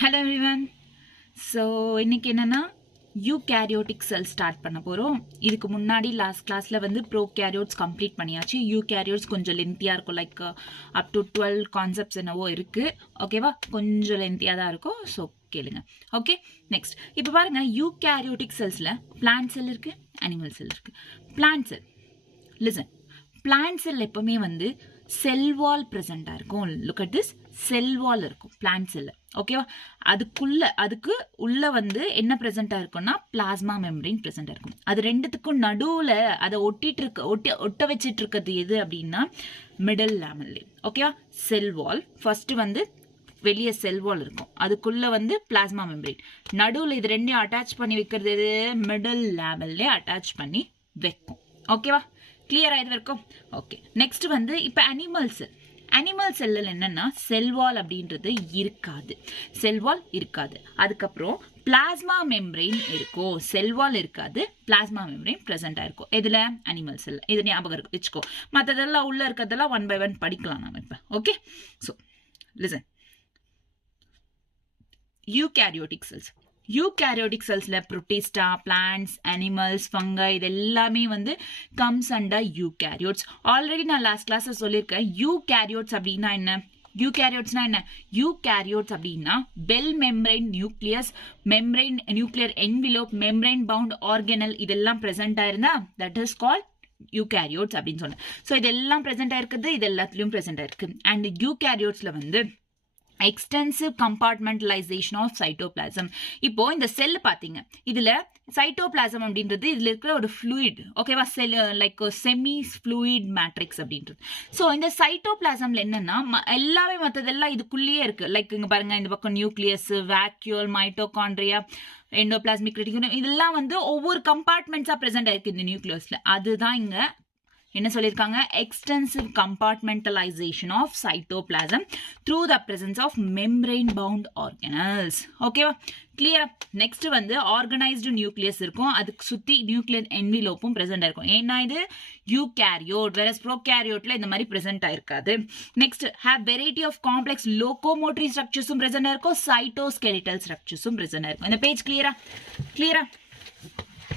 Hello everyone. So இன்னைக்கு என்னன்னா eukaryotic செல் start பண்ண போகிறோம். இதுக்கு முன்னாடி லாஸ்ட் கிளாஸில் வந்து ப்ரோகேரியோட்ஸ் கம்ப்ளீட் பண்ணியாச்சு. யூகேரியோட்ஸ் கொஞ்சம் லென்த்தியாக இருக்கும், லைக் அப் டு 12 கான்செப்ட்ஸ் என்னவோ இருக்குது. ஓகேவா, கொஞ்சம் லென்த்தியாக தான் இருக்கும். ஸோ கேளுங்க. ஓகே, நெக்ஸ்ட் இப்போ பாருங்க, யூகேரியோட்டிக் செல்ஸில் பிளான்ட் செல் இருக்குது, அனிமல் செல் இருக்குது. பிளான்ட் செல், லிசன், பிளான்ட் செல் எப்பவுமே வந்து செல் வால் ப்ரெசென்ட்டாக இருக்கும். Look at this, sell wall இருக்கும் பிளான்ட் செல்ல. ஓகேவா, அதுக்கு உள்ள வந்து என்ன ப்ரெசென்ட்டாக இருக்கும்னா பிளாஸ்மா மெம்பரேன் ப்ரெசென்ட்டாக இருக்கும். அது ரெண்டுத்துக்கும் நடுவில் அதை ஒட்ட வச்சிட்டு இருக்கிறது எது அப்படின்னா மிடில் லேமெல்லே. ஓகேவா, செல் வால் ஃபர்ஸ்ட் வந்து வெளியே செல் வால் இருக்கும், அதுக்குள்ள வந்து பிளாஸ்மா மெம்பரேன், நடுவில் இது ரெண்டையும் அட்டாச் பண்ணி வைக்கிறது எது, மிடில் லேமெல்லே அட்டாச் பண்ணி வைக்கும். ஓகேவா, கிளியரா இது வரைக்கும்? ஓகே, நெக்ஸ்ட் வந்து இப்போ அனிமல் செல்லில் என்னன்னா செல்வால் அப்படின்றது இருக்காது, செல்வால் இருக்காது. அதுக்கப்புறம் பிளாஸ்மா மெம்பரேன் இருக்கும், செல்வால் இருக்காது, பிளாஸ்மா மெம்பரேன் ப்ரெசென்ட் ஆயிருக்கும். எதுல, அனிமல் செல். இது ஞாபகம் வச்சுக்கோ. மற்றதெல்லாம் உள்ள இருக்கிறதெல்லாம் 1 by 1 படிக்கலாம் நாம இப்போ. Okay, so listen, eukaryotic cells. Eukaryotic செல்ஸ்ல புரோட்டிஸ்டா, பிளான்ட்ஸ், அனிமல்ஸ், ஃபங்கை இது எல்லாமே வந்து கம்ஸ் அண்டர் யூகேரியோட்ஸ். ஆல்ரெடி நான் லாஸ்ட் கிளாஸ்ல சொல்லியிருக்கேன். யூகேரியோட்ஸ் அப்படின்னா என்ன, யூகேரியோட்ஸ்னா என்ன, யூகேரியோட்ஸ் அப்படின்னா bell membrane nucleus, membrane nuclear envelope, membrane bound organelle இதெல்லாம் பிரசன்ட் ஆயிருந்தா தட் இஸ் கால்ட் யூகேரியோட்ஸ் அப்படின்னு சொன்னேன். ஸோ இதெல்லாம் பிரசன்ட் ஆயிருக்குது, இது எல்லாத்துலயும் பிரசன்ட் ஆயிருக்கு. அண்ட் யூகேரியோட்ஸ்ல வந்து எக்ஸ்டென்சிவ் கம்பார்ட்மெண்டலைசேஷன் ஆஃப் சைட்டோபிளாசம். இப்போ இந்த செல் பார்த்தீங்க, இதுல சைட்டோபிளாசம் அப்படின்றது இதுல இருக்கிற ஒரு ஃப்ளூயிட். ஓகேவா, செல் லைக் செமி ஃப்ளூயிட் மேட்ரிக்ஸ் அப்படின்றது. ஸோ இந்த சைட்டோபிளாசம்ல என்னன்னா எல்லாமே மற்றதெல்லாம் இதுக்குள்ளேயே இருக்கு. லைக் இங்க பாருங்க, இந்த பக்கம் nucleus, vacuole, mitochondria, endoplasmic reticulum இதெல்லாம் வந்து ஒவ்வொரு கம்பார்ட்மெண்ட்ஸா பிரசன்ட் ஆயிருக்கு இந்த நியூக்ளியஸ்ல. அதுதான் இங்க என்ன சொல்லியிருக்காங்க, extensive compartmentalisation of cytoplasm through the presence of membrane bound organelles. ஓகேவா, கிளியரா? நெக்ஸ்ட் வந்து ஆர்கனைஸ்டு நியூக்ளியஸ் இருக்கும், அதுக்கு சுத்தி நியூக்ளியர் என்விலோப்பும் பிரசன்ட் ஆயிருக்கும். ஏன்னா இது யூகேரியோட், வேறஸ் ப்ரோகேரியோட்ல இந்த மாதிரி பிரசன்ட் ஆயிருக்காது. Next have variety of complex locomotory ஸ்ட்ரக்சர்ஸும் பிரசன்ட் ஆயிருக்கும், சைட்டோஸ்கெலிட்டல் ஸ்ட்ரக்சர்ஸும் பிரசன்ட் ஆயிருக்கும். இந்த பேஜ் கிளியரா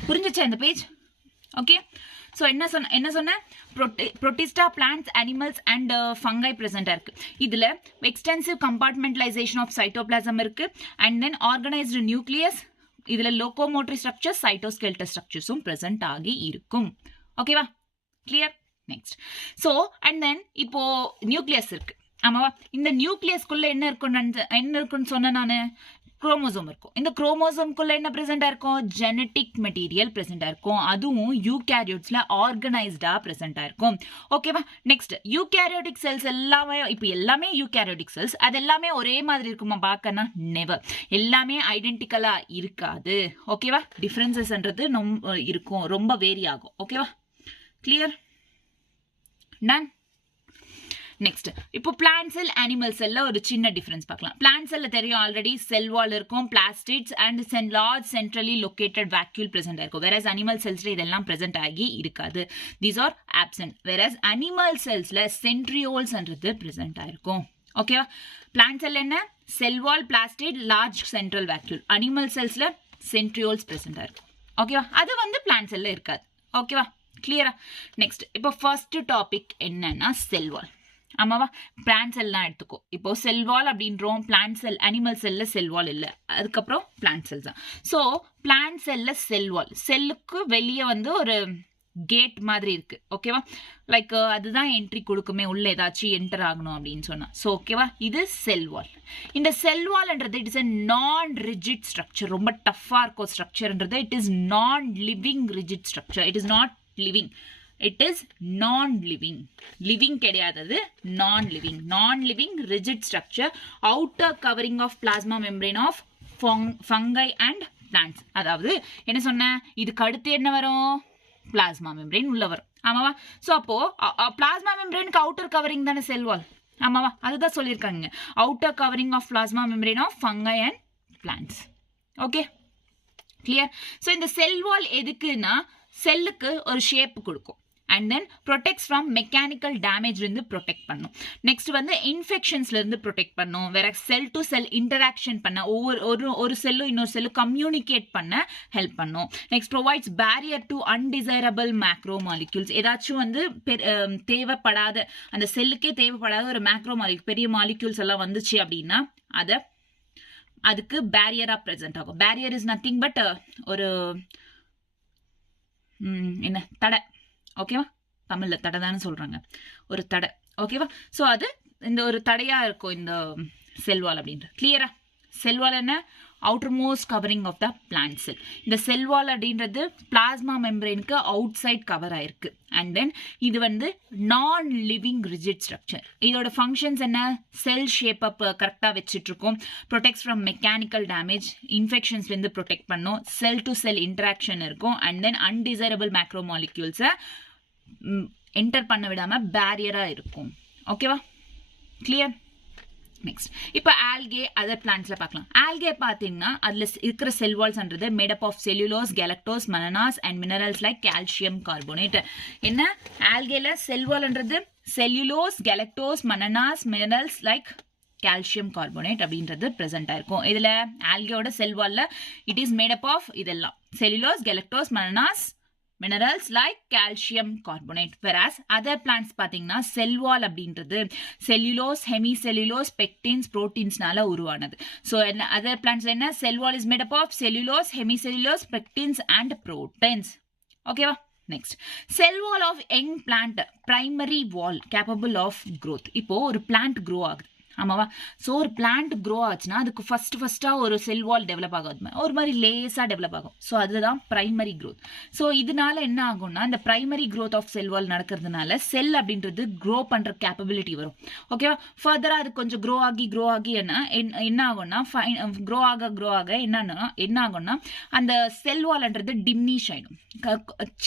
புரிஞ்சுச்சா இந்த பேஜ்? ஓகே, ஸோ என்ன சொன்னேன், protista, plants, animals and fungi ப்ரெசென்ட்டாக இருக்கு. இதில் எக்ஸ்டென்சிவ் கம்பார்ட்மெண்டலைசேஷன் ஆஃப் சைட்டோபிளாசம் இருக்கு. அண்ட் தென் ஆர்கனைஸ்டு நியூக்ளியஸ், இதில் லோகோமோட்டரி ஸ்ட்ரக்சர்ஸ், சைட்டோஸ்கெல்டல் ஸ்ட்ரக்சர்ஸும் ப்ரெசென்ட் ஆகி இருக்கும். ஓகேவா, clear? Next, so and then இப்போ நியூக்ளியஸ் இருக்கு. ஆமாவா, இந்த நியூக்ளியஸ்குள்ள என்ன இருக்குன்னு சொன்னேன் நான், குரோமோசோம் இருக்கும். இந்த குரோமோசோம்குள்ள என்ன பிரசென்டா இருக்கும், ஜெனட்டிக் மெட்டீரியல் பிரசென்டா இருக்கும். அதுவும் யூகேரியோட்ஸ்ல ஆர்கனைஸ்டா பிரசென்டா இருக்கும். ஓகேவா, நெக்ஸ்ட் யூகேரியோட்டிக் செல்ஸ் எல்லாமே, இப்போ எல்லாமே யூகேரியோட்டிக் செல்ஸ், அது எல்லாமே ஒரே மாதிரி இருக்குமா பார்க்கனா, நெவர். எல்லாமே ஐடென்டிக்கலா இருக்காது. ஓகேவா, டிஃபரன்சஸ்ன்றது இருக்கும், ரொம்ப வேரி ஆகும். ஓகேவா, கிளியர்? டன். நெக்ஸ்ட் இப்போ பிளான்ட் செல், அனிமல் செல்ல ஒரு சின்ன டிஃபரன்ஸ் பார்க்கலாம். பிளான்ட் செல்ல தெரியும் ஆல்ரெடி, செல் வால் இருக்கும், plastids and large centrally located vacuole present ஆயிருக்கும். வேறஸ் அனிமல் செல்ஸ்ல இதெல்லாம் பிரசென்ட் ஆகி இருக்காது. These are absent. Whereas animal செல்ஸ்ல சென்ட்ரியோல்ஸ்ன்றது பிரசென்ட் ஆயிருக்கும். ஓகேவா, பிளான்ட் செல் என்ன, cell wall, plastid, large central vacuole. Animal செல்ஸ்ல சென்ட்ரியோல்ஸ் பிரசென்ட் ஆயிருக்கும். ஓகேவா, அது வந்து பிளான்ட் செல்ல இருக்காது. ஓகேவா, கிளியரா? நெக்ஸ்ட் இப்போ ஃபர்ஸ்ட் டாபிக் என்னன்னா செல் வால். ஆமாவா, பிளான்ட் செல்லாம் எடுத்துக்கோ. இப்போ செல்வால் அப்படின்றோம், பிளான்ட் செல், அனிமல் செல்ல செல்வால் இல்லை, அதுக்கப்புறம் பிளான்ட் செல் தான். ஸோ பிளான்ட் செல்ல செல்வால், செல்லுக்கு வெளியே வந்து ஒரு கேட் மாதிரி இருக்கு. ஓகேவா, லைக் அதுதான் என்ட்ரி கொடுக்குமே, உள்ள ஏதாச்சும் என்டர் ஆகணும் அப்படின்னு சொன்னா. ஸோ ஓகேவா, இது செல்வால். இந்த செல்வால்ன்றது இட் இஸ் எ நான் ரிஜிட் ஸ்ட்ரக்சர், ரொம்ப டஃபா இருக்கும் ஸ்ட்ரக்சர்ன்றது. It is non-living rigid structure, it is not living, it is non-living. living கிடையாதது, non-living rigid structure, outer covering of plasma membrane of fungi and plants. அதாவது என்ன சொன்ன, இதுக்கு அடுத்து என்ன வரும், பிளாஸ்மா மெம்பரேன் உள்ள வரும். ஆமாவா, ஸோ அப்போ பிளாஸ்மா மெம்பரேனுக்கு அவுட்டர் கவரிங் தானே செல் வால். ஆமாவா, அதுதான் சொல்லியிருக்காங்க, outer covering of plasma membrane of fungi and plants. Okay, clear? So இந்த செல் வால் எதுக்குன்னா செல்லுக்கு ஒரு ஷேப் கொடுக்கும். And then protects from mechanical டேமேஜ்ல இருந்து ப்ரொடெக்ட் பண்ணும். நெக்ஸ்ட் வந்து இன்ஃபெக்ஷன்ஸ்ல இருந்து ப்ரொடெக்ட் பண்ணும். வேற செல் டு செல் இன்டராக்ஷன் பண்ண ஒரு செல்லும் இன்னொரு செல்லும் கம்யூனிகேட் பண்ண ஹெல்ப் பண்ணும். Next provides barrier to undesirable macro molecules. ஏதாச்சும் வந்து தேவைப்படாத அந்த செல்லுக்கே தேவைப்படாத ஒரு மேக்ரோ மாலிக்யூல் பெரிய மாலிக்யூல்ஸ் எல்லாம் வந்துச்சு அப்படின்னா அதுக்கு பேரியரா பிரசன்ட் ஆகும். பேரியர் இஸ் நத்திங் பட் ஒரு என்ன தடை. ஓகேவா? தமிழ்ல தடை தானே சொல்றாங்க, ஒரு தடை. ஓகேவா? ஸோ அது இந்த ஒரு தடையா இருக்கும் இந்த செல்வால் அப்படின்றது. கிளியரா? செல்வால் என்ன? Outermost covering of the plant cell. இந்த செல்வால் அப்படின்றது பிளாஸ்மா மெம்பரேனுக்கு அவுட் சைட் கவர் ஆயிருக்கு. அண்ட் தென் இது வந்து நான் லிவிங் ரிஜிட் ஸ்ட்ரக்சர். இதோட ஃபங்க்ஷன்ஸ் என்ன? செல் ஷேப் அப் கரெக்டாக வச்சுட்டு இருக்கும், ப்ரொடெக்ட்ஸ் ஃப்ரம் மெக்கானிக்கல் டேமேஜ், இன்ஃபெக்ஷன்ஸ்லேருந்து ப்ரொடெக்ட் பண்ணும், செல் டு செல் இன்ட்ராக்ஷன் இருக்கும், அண்ட் தென் அன்டிசைரபிள் மேக்ரோ மாலிக்யூல்ஸை என்டர் பண்ண விடாமல் பேரியராக இருக்கும். ஓகேவா? கிளியர்? நெக்ஸ்ட் இப்போ ஆல்கே அதர் பிளான்ட்ஸ்ல பார்க்கலாம். ஆல்கே பார்த்தீங்கன்னா அதில் இருக்கிற செல் வால்ஸ்ன்றது made up of cellulose, galactose, mannans and minerals like calcium carbonate. என்ன ஆல்கேல செல் வால்ன்றது cellulose, galactose, mannans, minerals like calcium carbonate அப்படின்றது பிரசன்ட் ஆயிருக்கும். இதில் ஆல்கேயோட செல் வால்ல இட் இஸ் மேடப் ஆஃப் இதெல்லாம் cellulose, galactose, mannans, minerals like calcium carbonate. Whereas other plants பார்த்தீங்கன்னா செல் வால் அப்படின்றது செல்லுலோஸ், ஹெமிசெல்லுலோஸ், பெக்டின்ஸ், புரோட்டீன்ஸ்னால உருவானது. ஸோ அதர் பிளான்ட்ஸ் என்ன? Cell wall is made up of cellulose, hemicellulose, pectins and proteins. ஓகேவா? Next cell wall of young plant primary wall capable of growth. இப்போ ஒரு plant grow ஆகுது, ஆமாவா? So ஒரு பிளான்ட் க்ரோ ஆச்சுன்னா அதுக்கு ஃபஸ்ட்டாக ஒரு செல் வால் டெவலப் ஆகாது, ஒரு மாதிரி லேஸாக டெவலப் ஆகும். ஸோ அதுதான் பிரைமரி க்ரோத். ஸோ இதனால என்ன ஆகும்னா இந்த பிரைமரி க்ரோத் ஆஃப் செல் வால் நடக்கிறதுனால செல் அப்படின்றது க்ரோ பண்ணுற கேப்பபிலிட்டி வரும். ஓகேவா? ஃபர்தராக அது கொஞ்சம் க்ரோ ஆகி என்ன ஆகும்னா க்ரோ ஆக என்ன ஆகும்னா அந்த செல் வால்ன்றது டிம்னிஷ் ஆகிடும்,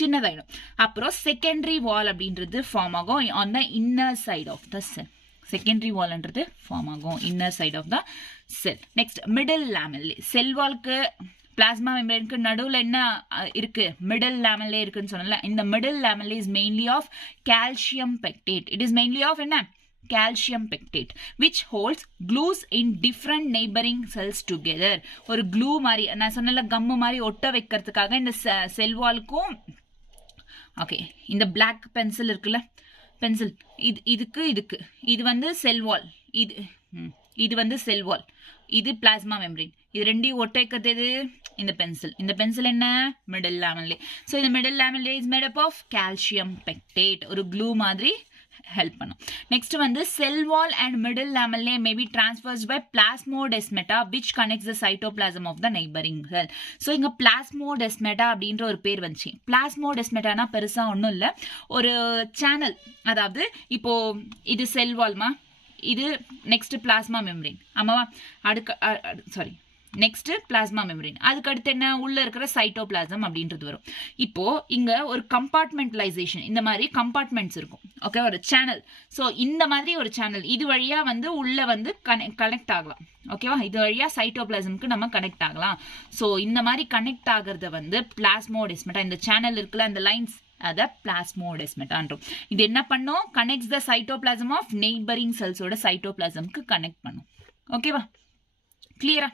சின்னதாயிடும். அப்புறம் செகண்டரி வால் அப்படின்றது ஃபார்ம் ஆகும் on the inner side of the cell. Secondary வால்ன்றது ஃபார்ம் ஆகும் inner side of the cell. Next middle lamellae. Cell வால்க்கு பிளாஸ்மா மெம்பரேனுக்கு நடுவில் என்ன இருக்கு? மிடில் லேமெல்லே இருக்குன்னு சொன்னல. இந்த middle lamellae is mainly of calcium pectate. It is mainly of என்ன? calcium pectate which holds glues in different neighboring cells together. ஒரு glue மாதிரி நான் சொன்னல கம்மு மாதிரி ஒட்ட வைக்கிறதுக்காக இந்த செல் வால்க்கும் ஓகே இந்த பிளாக் பென்சில் இருக்குல்ல பென்சில் இதுக்கு இது வந்து செல் வால், இது வந்து செல் வால், இது பிளாஸ்மா மெம்பரேன். இது ரெண்டையும் ஒட்ட வைக்கிறது இந்த பென்சில் என்ன? Middle lamellae. ஸோ இந்த middle lamellae is made up of calcium pectate, ஒரு க்ளூ மாதிரி ஹெல்ப் பண்ணும். நெக்ஸ்ட் வந்து cell wall and middle lamellae may be traversed by plasmodesmata which connects the cytoplasm of the neighboring cell. So இங்க plasmodesmata அப்படின்ற ஒரு பேர் வந்துச்சு. பிளாஸ்மோடெஸ்மெட்டானா பெருசா ஒன்றும் இல்லை, ஒரு சேனல். அதாவது இப்போ இது செல் வால்மா, இது நெக்ஸ்ட் பிளாஸ்மா மெம்பரேன், ஆமாவா? நெக்ஸ்ட் பிளாஸ்மா மெம்பரேன், அதுக்கு அடுத்து என்ன? உள்ள இருக்கிற சைட்டோபிளாசம் அப்படின்றது வரும். இப்போ இங்க ஒரு கம்பார்ட்மெண்டலைசேஷன், இந்த மாதிரி கம்பார்ட்மெண்ட்ஸ் இருக்கும். ஓகே, ஒரு சேனல். ஸோ இந்த மாதிரி ஒரு சேனல் இது வழியா வந்து உள்ள வந்து கனெக்ட் ஆகலாம். ஓகேவா? இது வழியா சைட்டோபிளாசம்க்கு நம்ம கனெக்ட் ஆகலாம். ஸோ இந்த மாதிரி கனெக்ட் ஆகிறத வந்து பிளாஸ்மோடெஸ்மெட்டா, இந்த சேனல் இருக்குல்ல அந்த லைன்ஸ், அதை பிளாஸ்மோடெஸ்மெட்டான்றோம். இது என்ன பண்ணும்? Connects the cytoplasm of neighbouring செல்ஸோட சைட்டோபிளாசம்க்கு கனெக்ட் பண்ணும். ஓகேவா? கிளியரா?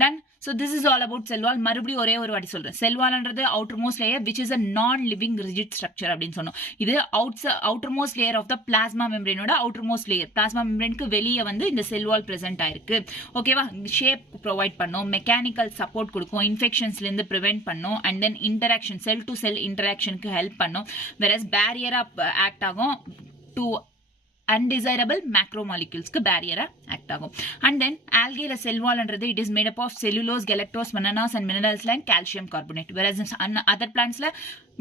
Done. So this is all about cell wall. மறுபடியும் ஒரே ஒரு வாட்டி சொல்றேன். செல் வால்ன்றது outermost layer which is a non-living rigid structure அப்படின்னு சொன்னோம். இது outermost layer of the plasma மெம்பரேனோட அவுட்டர் மோஸ்ட் லேயர். பிளாஸ்மா மெம்பரேனுக்கு வெளியே வந்து இந்த செல் வால் பிரசென்ட் ஆயிருக்கு. ஓகேவா? ஷேப் ப்ரொவைட் பண்ணும், மெக்கானிக்கல் சப்போர்ட் கொடுக்கும், இன்ஃபெக்ஷன்ஸ்லேருந்து ப்ரிவென்ட் பண்ணும், and then interaction cell to cell இன்டராக்ஷனுக்கு ஹெல்ப் பண்ணும். வெரஸ் பேரியராக ஆக்ட் ஆகும் டு undesirable macromolecules க்கு barrier act ஆகும். And then algae cell wall என்றது it is made up of cellulose, galactose, mannose and minerals like calcium carbonate, whereas other plants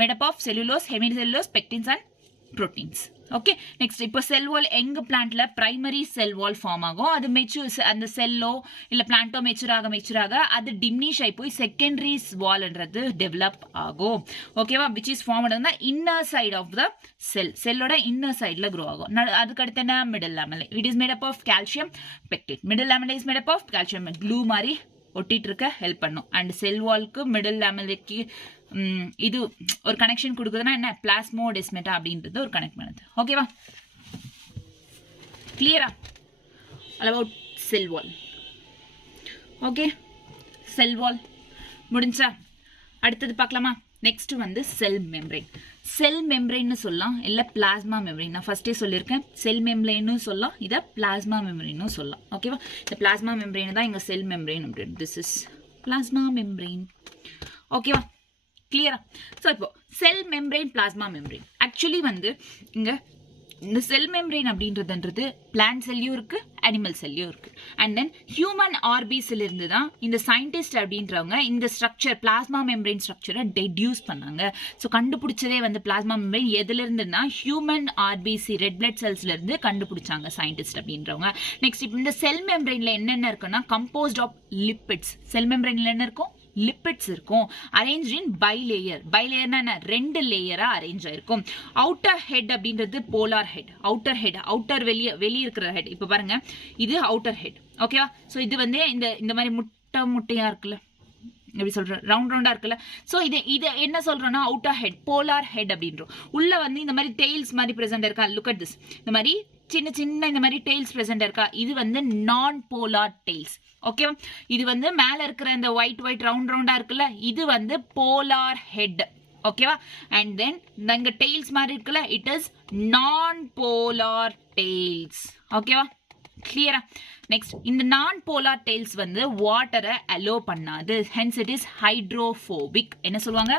made up of cellulose, hemicellulose, pectins and proteins. Okay, next இப்போ செல் வால் எங்க பிளான்ட்ல primary செல் வால் form ஆகும். அது mature, அந்த Cello இல்ல பிளான்ட்டோ மெச்சூராக அது diminish ஆகி போய் secondary வால்ன்றது develop ஆகும். ஓகேவா? விச் இஸ் ஃபார்ம் ஆகுதுன்னா இன்னர் சைட் ஆஃப் த செல்லோட இன்னர் சைட்ல க்ரோ ஆகும். அதுக்கு அடுத்து என்ன? Middle lamellae. It is made up of calcium pectate. Middle lamellae is made up of calcium, glue மாதிரி ஒட்டிட்டு இருக்க ஹெல்ப் பண்ணும். அண்ட் செல் வால்க்கு மிடில் லேமெல்லேக்கு இது ஒரு கனெக்ஷன் கொடுக்குதுன்னா என்ன பிளாஸ்மோடெஸ்மாட்டா அப்படின்றது ஒரு கனெக்ட் பண்ணுது ஓகேவா கிளியரா all about cell wall okay cell wall முடிஞ்சா அடுத்தது பார்க்கலாமா நெக்ஸ்ட் வந்து செல் மெம்பரைன் சொல்லலாம் இல்லை பிளாஸ்மா மெம்பரைன் நான் ஃபர்ஸ்டே சொல்லியிருக்கேன் செல் மெம்பரைன்னு சொல்லலாம் இதை பிளாஸ்மா மெம்பரைன்னு சொல்லலாம் ஓகேவா இந்த பிளாஸ்மா மெம்பரைன் தான் இங்கே செல் மெம்பரைன் அப்படின்னு திஸ் இஸ் பிளாஸ்மா மெம்பரைன் ஓகேவா கிளியரா ஸோ இப்போ செல் மெம்பரைன் பிளாஸ்மா மெம்பரைன் ஆக்சுவலி வந்து இங்கே இந்த செல் மெம்பரைன் அப்படின்றதுன்றது பிளான்ட் செல்லையும் இருக்கு அனிமல் செல்லையும் இருக்கு அண்ட் தென் ஹியூமன் ஆர்பிஸ்ல இருந்து தான் இந்த சயின்டிஸ்ட் அப்படின்றவங்க இந்த ஸ்ட்ரக்சர் பிளாஸ்மா மெம்பரைன் ஸ்ட்ரக்சரை டெடியூஸ் பண்ணாங்க ஸோ கண்டுபிடிச்சதே வந்து பிளாஸ்மா மெம்பரைன் எதுல இருந்துன்னா ஹியூமன் ஆர்பிசி ரெட் பிளட் செல்ஸ்ல இருந்து கண்டுபிடிச்சாங்க சயின்டிஸ்ட் அப்படின்றவங்க நெக்ஸ்ட் இப்போ இந்த செல் மெம்பரைன்ல என்னென்ன இருக்குன்னா கம்போஸ்ட் ஆஃப் லிப்பிட்ஸ் செல் மெம்பரைன்ல என்ன இருக்கும் லிப்பிட்ஸ் இருக்கும் அரேஞ்ச் இன் பைலேயர்னா என்ன 2 லேயரா அரேஞ்ச் ஆயிருக்கும் அவுட்டர் ஹெட் அப்படின்றது போலார் ஹெட் அவுட்டர் வெளியே இருக்கிற ஹெட் இப்போ பாருங்க இது அவுட்டர் ஹெட் ஓகேவா ஸோ இது வந்து இந்த மாதிரி முட்டையா இருக்குல்ல எப்படி சொல்றேன் ரவுண்டா இருக்குல்ல ஸோ இது என்ன சொல்றோம்னா அவுட்டர் ஹெட் போலார் ஹெட் அப்படின்றோம் உள்ள வந்து இந்த மாதிரி டெய்ல்ஸ் மாதிரி பிரசன்ட் இருக்கா லுக் அட் திஸ் இந்த மாதிரி சின்ன இந்த மாதிரி டெய்ல்ஸ் பிரசன்ட் இருக்கா இது வந்து நான் போலார் டெய்ல்ஸ் ஓகேவா இது வந்து மேல இருக்கிற இந்த ஒயிட் ரவுண்டா இருக்குல்ல இது வந்து போலார் ஹெட் ஓகேவா அண்ட் தென் இங்க டெய்ல்ஸ் மாதிரி இருக்குல்ல it is non polar tails ஓகேவா கிளியரா நெக்ஸ்ட் இந்த நான் போலார் டெய்ல்ஸ் வந்து வாட்டரை அலோ பண்ணாது ஹென்ஸ் இட் இஸ் ஹைட்ரோஃபோபிக் என்ன சொல்லுவாங்க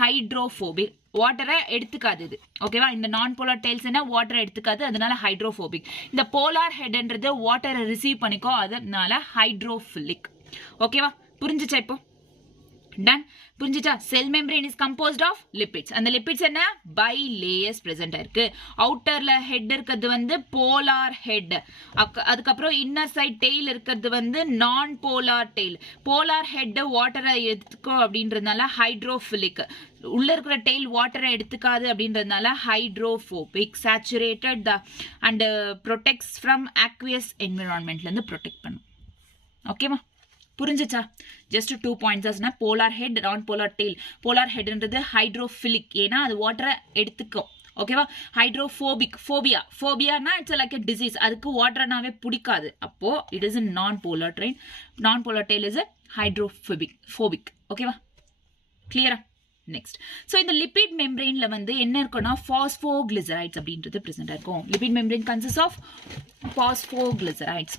ஹைட்ரோஃபோபிக் வாட்டரை எடுத்துக்காது இது ஓகேவா இந்த நான் போலார் டெய்ல்ஸ் என்ன வாட்டரை எடுத்துக்காது அதனால ஹைட்ரோஃபோபிக் இந்த போலார் ஹெட்ன்றது வாட்டரை ரிசீவ் பண்ணிக்கோ அதனால ஹைட்ரோஃபிலிக் ஓகேவா புரிஞ்சுச்சா இப்போ டன் புரிஞ்சுச்சா cell membrane is composed of lipids அந்த லிப்பிட்ஸ் என்ன பை லேயர்ஸ் பிரசன்ட் இருக்கு அவுட்டர்ல ஹெட் இருக்கிறது வந்து போலார் ஹெட் அதுக்கப்புறம் இன்னர் சைட் டெய்ல் இருக்கிறது வந்து நான் போலார் டெய்ல் போலார் ஹெட் வாட்டரை எடுத்துக்கோ அப்படின்றதுனால ஹைட்ரோஃபிலிக் உள்ள இருக்கிற டெய்ல் வாட்டரை எடுத்துக்காது அப்படின்றதுனால hydrophobic saturated and protects from aqueous என்விரான்மெண்ட்ல இருந்து ப்ரொடெக்ட் பண்ணும் ஓகேவா புரிஞ்சுச்சா just 2 points polar head non polar tail polar ஹெட்ன்றது ஹைட்ரோஃபிலிக் ஏன்னா அது வாட்டரை எடுத்துக்கும் ஓகேவா ஃபோபியானா இட்ஸ் லைக் எ டிசீஸ் அதுக்கு வாட்டர்னாவே பிடிக்காது அப்போ it is non polar tail is hydrophobic ஓகேவா கிளியரா நெக்ஸ்ட் ஸோ இந்த லிபிட் மெம்பரைன்ல வந்து என்ன இருக்குன்னா பாஸ்போகிளிசரைட்ஸ் அப்படின்றது பிரசண்டா இருக்கும் lipid membrane consist of phosphoglycerides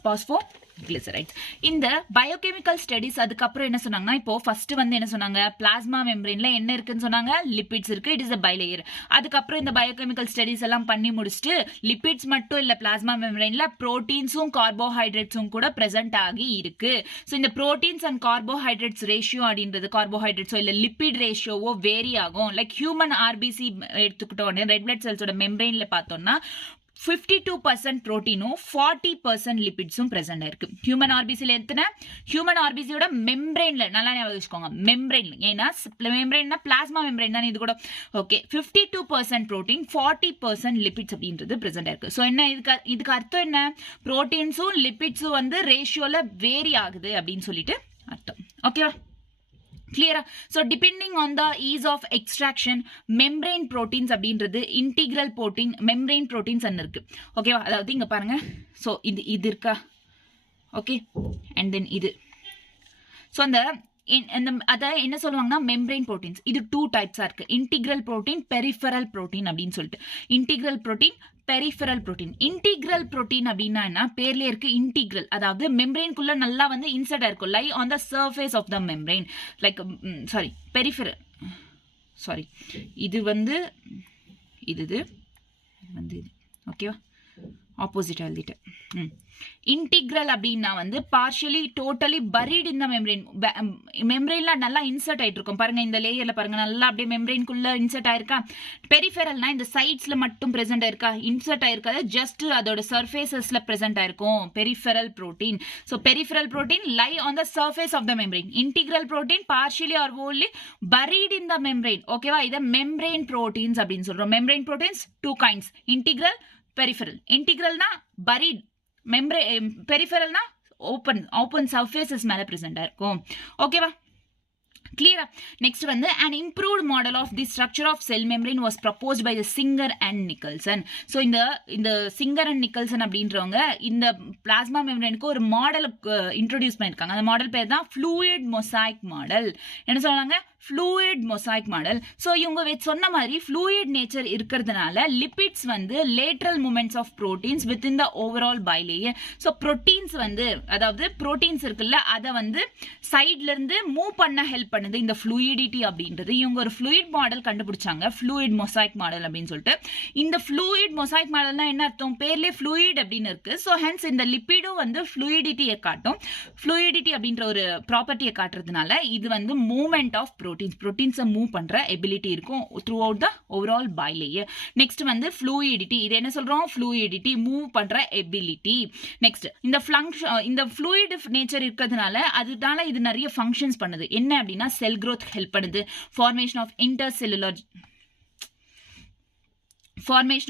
இந்த பயோகெமிக்கல் ஸ்டடிஸ் அதுக்கப்புறம் என்ன சொன்னாங்கன்னா இப்போ ஃபர்ஸ்ட் வந்து என்ன சொன்னாங்க பிளாஸ்மா மெம்பரைன்ல என்ன இருக்குன்னு சொன்னாங்க லிபிட்ஸ் இருக்கு இட் இஸ் அ பைலேயர் அதுக்கப்புறம் இந்த பயோகெமிக்கல் ஸ்டடிஸ் எல்லாம் பண்ணி முடிச்சுட்டு லிபிட்ஸ் மட்டும் இல்ல பிளாஸ்மா மெம்பரைன்ல புரோட்டீன்ஸும் கார்போஹைட்ரேட்ஸும் கூட பிரசன்ட் ஆகி இருக்கு ஸோ இந்த புரோட்டீன்ஸ் அண்ட் கார்போஹைட்ரேட்ஸ் ரேஷியோ அப்படின்றது கார்போஹைட்ரேட்ஸோ இல்ல லிபிட் ரேஷியோவோ வேரி ஆகும் லைக் ஹியூமன் ஆர்பிசி எடுத்துக்கிட்டோம் ரெட் பிளட் செல்ஸோட மெம்பரைன்ல பார்த்தோம்னா 52% புரோட்டீனும் 40% லிபிட்ஸும் பிரசன்ட் இருக்கு ஹியூமன் ஆர்பிசில எத்தனை ஹியூமன் ஆர்பிசியோட மெம்பரைன்ல நல்லா ஞாபகம் வச்சுக்கோங்க மெம்பரைன்ல ஏன்னா மெம்பரைன்னா பிளாஸ்மா மெம்பரைன் தான் இது கூட ஓகே 52% புரோட்டீன் 40% லிபிட்ஸ் அப்படின்றது பிரசன்ட் இருக்கு ஸோ என்ன இதுக்கு அர்த்தம் என்ன புரோட்டீன்ஸும் லிபிட்ஸும் வந்து ரேஷியோல வேரி ஆகுது அப்படின்னு சொல்லிட்டு அர்த்தம் ஓகேவா clear so depending on the ease of extraction membrane proteins அப்படின்றது integral protein membrane proteins இருக்கு ஓகேவா அதாவது இங்க பாருங்க so இது இருக்கா ஓகே and then இது so அந்த அத என்ன சொல்லுவாங்கன்னா மெம்பரைன் புரோட்டீன்ஸ் இது 2 டைப்ஸா இருக்கு இன்டிகிரல் புரோட்டீன் பெரிஃபெரல் புரோட்டீன் அப்படின்னு சொல்லிட்டு integral protein peripheral protein integral protein அப்படின்னா என்ன பேர்ல இருக்கு இன்டிகிரல் அதாவது மெம்பரைன்குள்ள நல்லா வந்து இன்சர்ட் இருக்கும் lie on the surface of the membrane like sorry peripheral sorry இது வந்து இது வந்து இது ஓகேவா ஆப்போசிட் எழுதிட்டேன் இன்டிகிரல் அப்படின்னா வந்து பார்ஷியலி டோட்டலி பரீட் இந்த மெம்பரைன்ல நல்லா இன்சர்ட் ஆயிட்டு இருக்கும் பாருங்க இந்த லேயர்ல பாருங்க நல்லா அப்படியே மெம்பரைன்குள்ள இன்சர்ட் ஆயிருக்கா பெரிஃபெரல்னா இந்த சைட்ஸ்ல மட்டும் பிரசன்ட் ஆயிருக்கா இன்சர்ட் ஆயிருக்காது ஜஸ்ட் அதோட சர்ஃபேசஸ்ல பிரசன்ட் ஆயிருக்கும் peripheral protein so peripheral protein lie on the surface of the membrane integral protein partially or only buried in the membrane ஓகேவா இதை மெம்பரைன் புரோட்டீன்ஸ் அப்படின்னு சொல்றோம் membrane proteins 2 kinds integral peripheral இன்டிகிரல்னா buried பெரிஃபெரல்னா open surfaces மேல பிரசன்டா இருக்கும் ஓகேவா clear. Next வந்து an improved model of the structure of cell membrane was proposed by the Singer and Nicholson. So இந்த Singer and Nicholson அப்படின்றவங்க இந்த பிளாஸ்மா மெம்பரேனுக்கு ஒரு மாடல் இன்ட்ரோடியூஸ் பண்ணிருக்காங்க. அந்த மாடல் பேர் தான் fluid mosaic மாடல். என்ன சொல்றாங்க? fluid mosaic model. ஸோ இவங்க சொன்ன மாதிரி fluid நேச்சர் இருக்கிறதுனால லிபிட்ஸ் வந்து lateral movements of proteins within the overall bilayer. So proteins வந்து அதாவது ப்ரோட்டீன்ஸ் இருக்குல்ல அதை வந்து சைட்ல இருந்து மூவ் பண்ண ஹெல்ப் பண்ணுது இந்த ஃப்ளூயிடிட்டி அப்படின்றது. இவங்க ஒரு ஃப்ளூயிட் மாடல் கண்டுபிடிச்சாங்க, fluid mosaic மாடல் அப்படின்னு சொல்லிட்டு. இந்த fluid mosaic மாடல்னா என்ன அர்த்தம்? பேர்லேயே fluid அப்படின்னு இருக்கு. ஸோ ஹென்ஸ் இந்த லிப்பிடும் வந்து ஃப்ளூயிடிட்டியை காட்டும். ஃப்ளூயிடிட்டி அப்படின்ற ஒரு ப்ராப்பர்ட்டியை காட்டுறதுனால இது வந்து மூவ்மெண்ட் ஆஃப் ப்ரோட்டீன்ஸை மூவ் பண்ற எபிலிட்டி இருக்கும் through out the overall bilayer. Next வந்து ஃப்ளூயிடிட்டி. இது என்ன சொல்றோம்? ஃப்ளூயிடிட்டி, மூவ் பண்ற எபிலிட்டி. நெக்ஸ்ட் இந்த ஃப்ளூயிட் நேச்சர் இருக்கிறதுனால அதனால இது நிறைய ஃபங்க்ஷன்ஸ் பண்ணுது. என்ன அப்படின்னா செல் growth ஹெல்ப் பண்ணுது, formation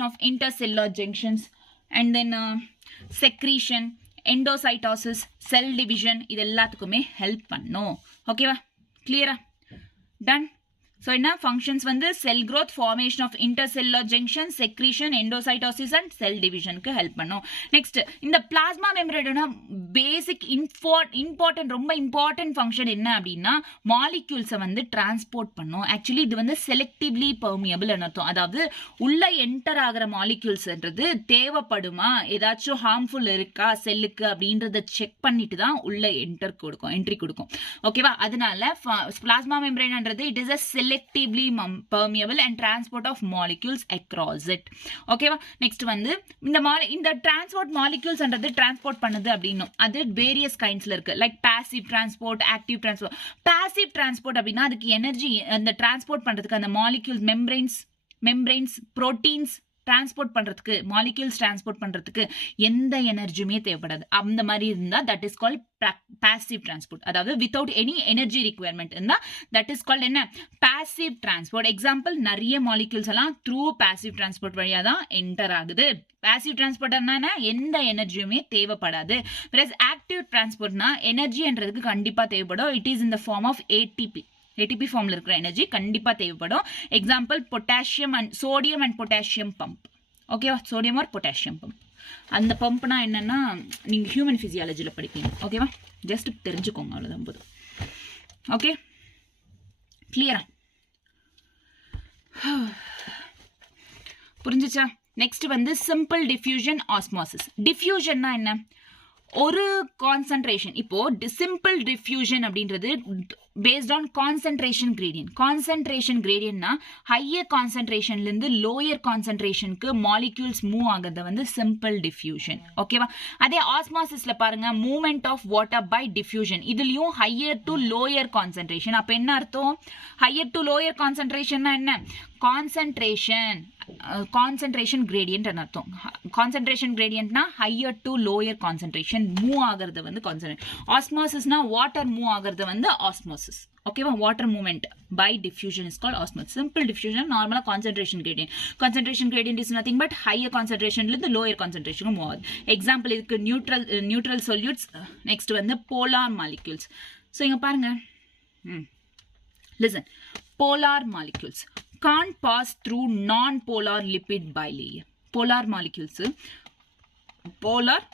of intercellular junctions, and then secretion, endocytosis, cell division, இது எல்லாத்துக்குமே ஹெல்ப் பண்ணும். ஓகேவா? கிளியரா? டன். ஸோ என்ன ஃபங்க்ஷன்ஸ் வந்து cell growth, formation of intercellular junction, secretion, endocytosis and cell divisionக்கு ஹெல்ப் பண்ணும். நெக்ஸ்ட் இந்த பிளாஸ்மா மெம்பரேனோட பேசிக் இம்பார்ட்டன்ட் ரொம்ப இம்பார்ட்டன்ட் ஃபங்க்ஷன் என்ன அப்படின்னா மாலிக்யூல்ஸை வந்து டிரான்ஸ்போர்ட் பண்ணும். ஆக்சுவலி இது வந்து செலக்டிவ்லி பெர்மியபிள் அர்த்தம். அதாவது உள்ள என்டர் ஆகிற மாலிக்யூல்ஸ்ன்றது தேவைப்படுமா, ஏதாச்சும் ஹார்ம்ஃபுல் இருக்கா செல்லுக்கு அப்படின்றத செக் பண்ணிட்டு தான் உள்ள என்ட்ரி கொடுக்கும். ஓகேவா? அதனால பிளாஸ்மா மெம்பரேன்ன்றது it is a selectively permeable and transport of molecules across it. ஓகேவா? நெக்ஸ்ட் வந்து இந்த டிரான்ஸ்போர்ட் மாலிக்யூல்ஸ் என்றது டிரான்ஸ்போர்ட் பண்ணுது அப்படின்னும் அது வேரியஸ் கைண்ட்ஸ்ல இருக்கு. Like passive transport, active transport. Passive transport அப்படின்னா அதுக்கு எனர்ஜி அந்த டிரான்ஸ்போர்ட் பண்றதுக்கு அந்த மாலிக்யூல்ஸ் மெம்பரைன்ஸ் புரோட்டீன்ஸ் டிரான்ஸ்போர்ட் பண்றதுக்கு, மாலிக்யூல்ஸ் டிரான்ஸ்போர்ட் பண்றதுக்கு எந்த எனர்ஜியுமே தேவைப்படாது. அந்த மாதிரி இருந்தா that is called passive transport. அதாவது வித்தவுட் எனி எனர்ஜி ரிக்வயர்மெண்ட் இருந்தா தட் இஸ் கால்ட் என்ன? Passive transport. எக்ஸாம்பிள் நிறைய மாலிக்யூல்ஸ் எல்லாம் த்ரூ பாசிவ் டிரான்ஸ்போர்ட் வழியா தான் என்டர் ஆகுது. பாசிவ் டிரான்ஸ்போர்ட் என்னன்னா எந்த எனர்ஜியுமே தேவைப்படாது. பிளஸ் ஆக்டிவ் டிரான்ஸ்போர்ட்னா எனர்ஜின்றதுக்கு கண்டிப்பா தேவைப்படும். It is in the form of ATP ஃபார்ம்ல இருக்கிற எனர்ஜி கண்டிப்பா தேவைப்படும். Example sodium and potassium pump. ஓகேவா? Sodium or potassium pump. அந்த பம்ப்னா என்னன்னா நீங்க ஹியூமன் பிசியாலஜில படிப்பீங்க. ஓகேவா? ஜஸ்ட் தெரிஞ்சுக்கோங்க, அவ்வளவுதான் போதும். ஓகே, கிளியரா? புரிஞ்சுச்சா? நெக்ஸ்ட் வந்து சிம்பிள் டிஃப்யூஷன், ஆஸ்மாசிஸ். டிஃப்யூஷன்னா என்ன? ஒரு கான்சன்ட்ரேஷன். இப்போ சிம்பிள் டிஃப்யூஷன் அப்படின்றது based on concentration gradient. Concentration gradient higher concentration இருந்து lower concentration க்கு molecules move ஆகிறது வந்து simple diffusion. ஓகேவா? அதே osmosisல பாருங்க movement of water by diffusion. இதுலயும் higher to lower concentration. அப்ப என்ன அர்த்தம்? higher to lower concentration என்ன? concentration gradient அர்த்தம். concentration gradient higher to lower concentration move ஆகிறது வந்து concentration. osmosis water move ஆகிறது வந்து osmosis. ஓகேவா? Water movement by diffusion is called osmosis. Simple diffusion நார்மலா concentration gradient. Concentration gradient is nothing but higher கான்சென்ட்ரேஷன்ல இருந்து lower கான்சென்ட்ரேஷனுக்கு மூவ் ஆகுது. எக்ஸாம்பிள் இதுக்கு நியூட்ரல் சொல்யூட்ஸ். நெக்ஸ்ட் வந்து போலார் மாலிக்யூல்ஸ். ஸோ இங்க பாருங்க, listen. Polar molecules can't pass through non-polar lipid bilayer. Polar molecules polar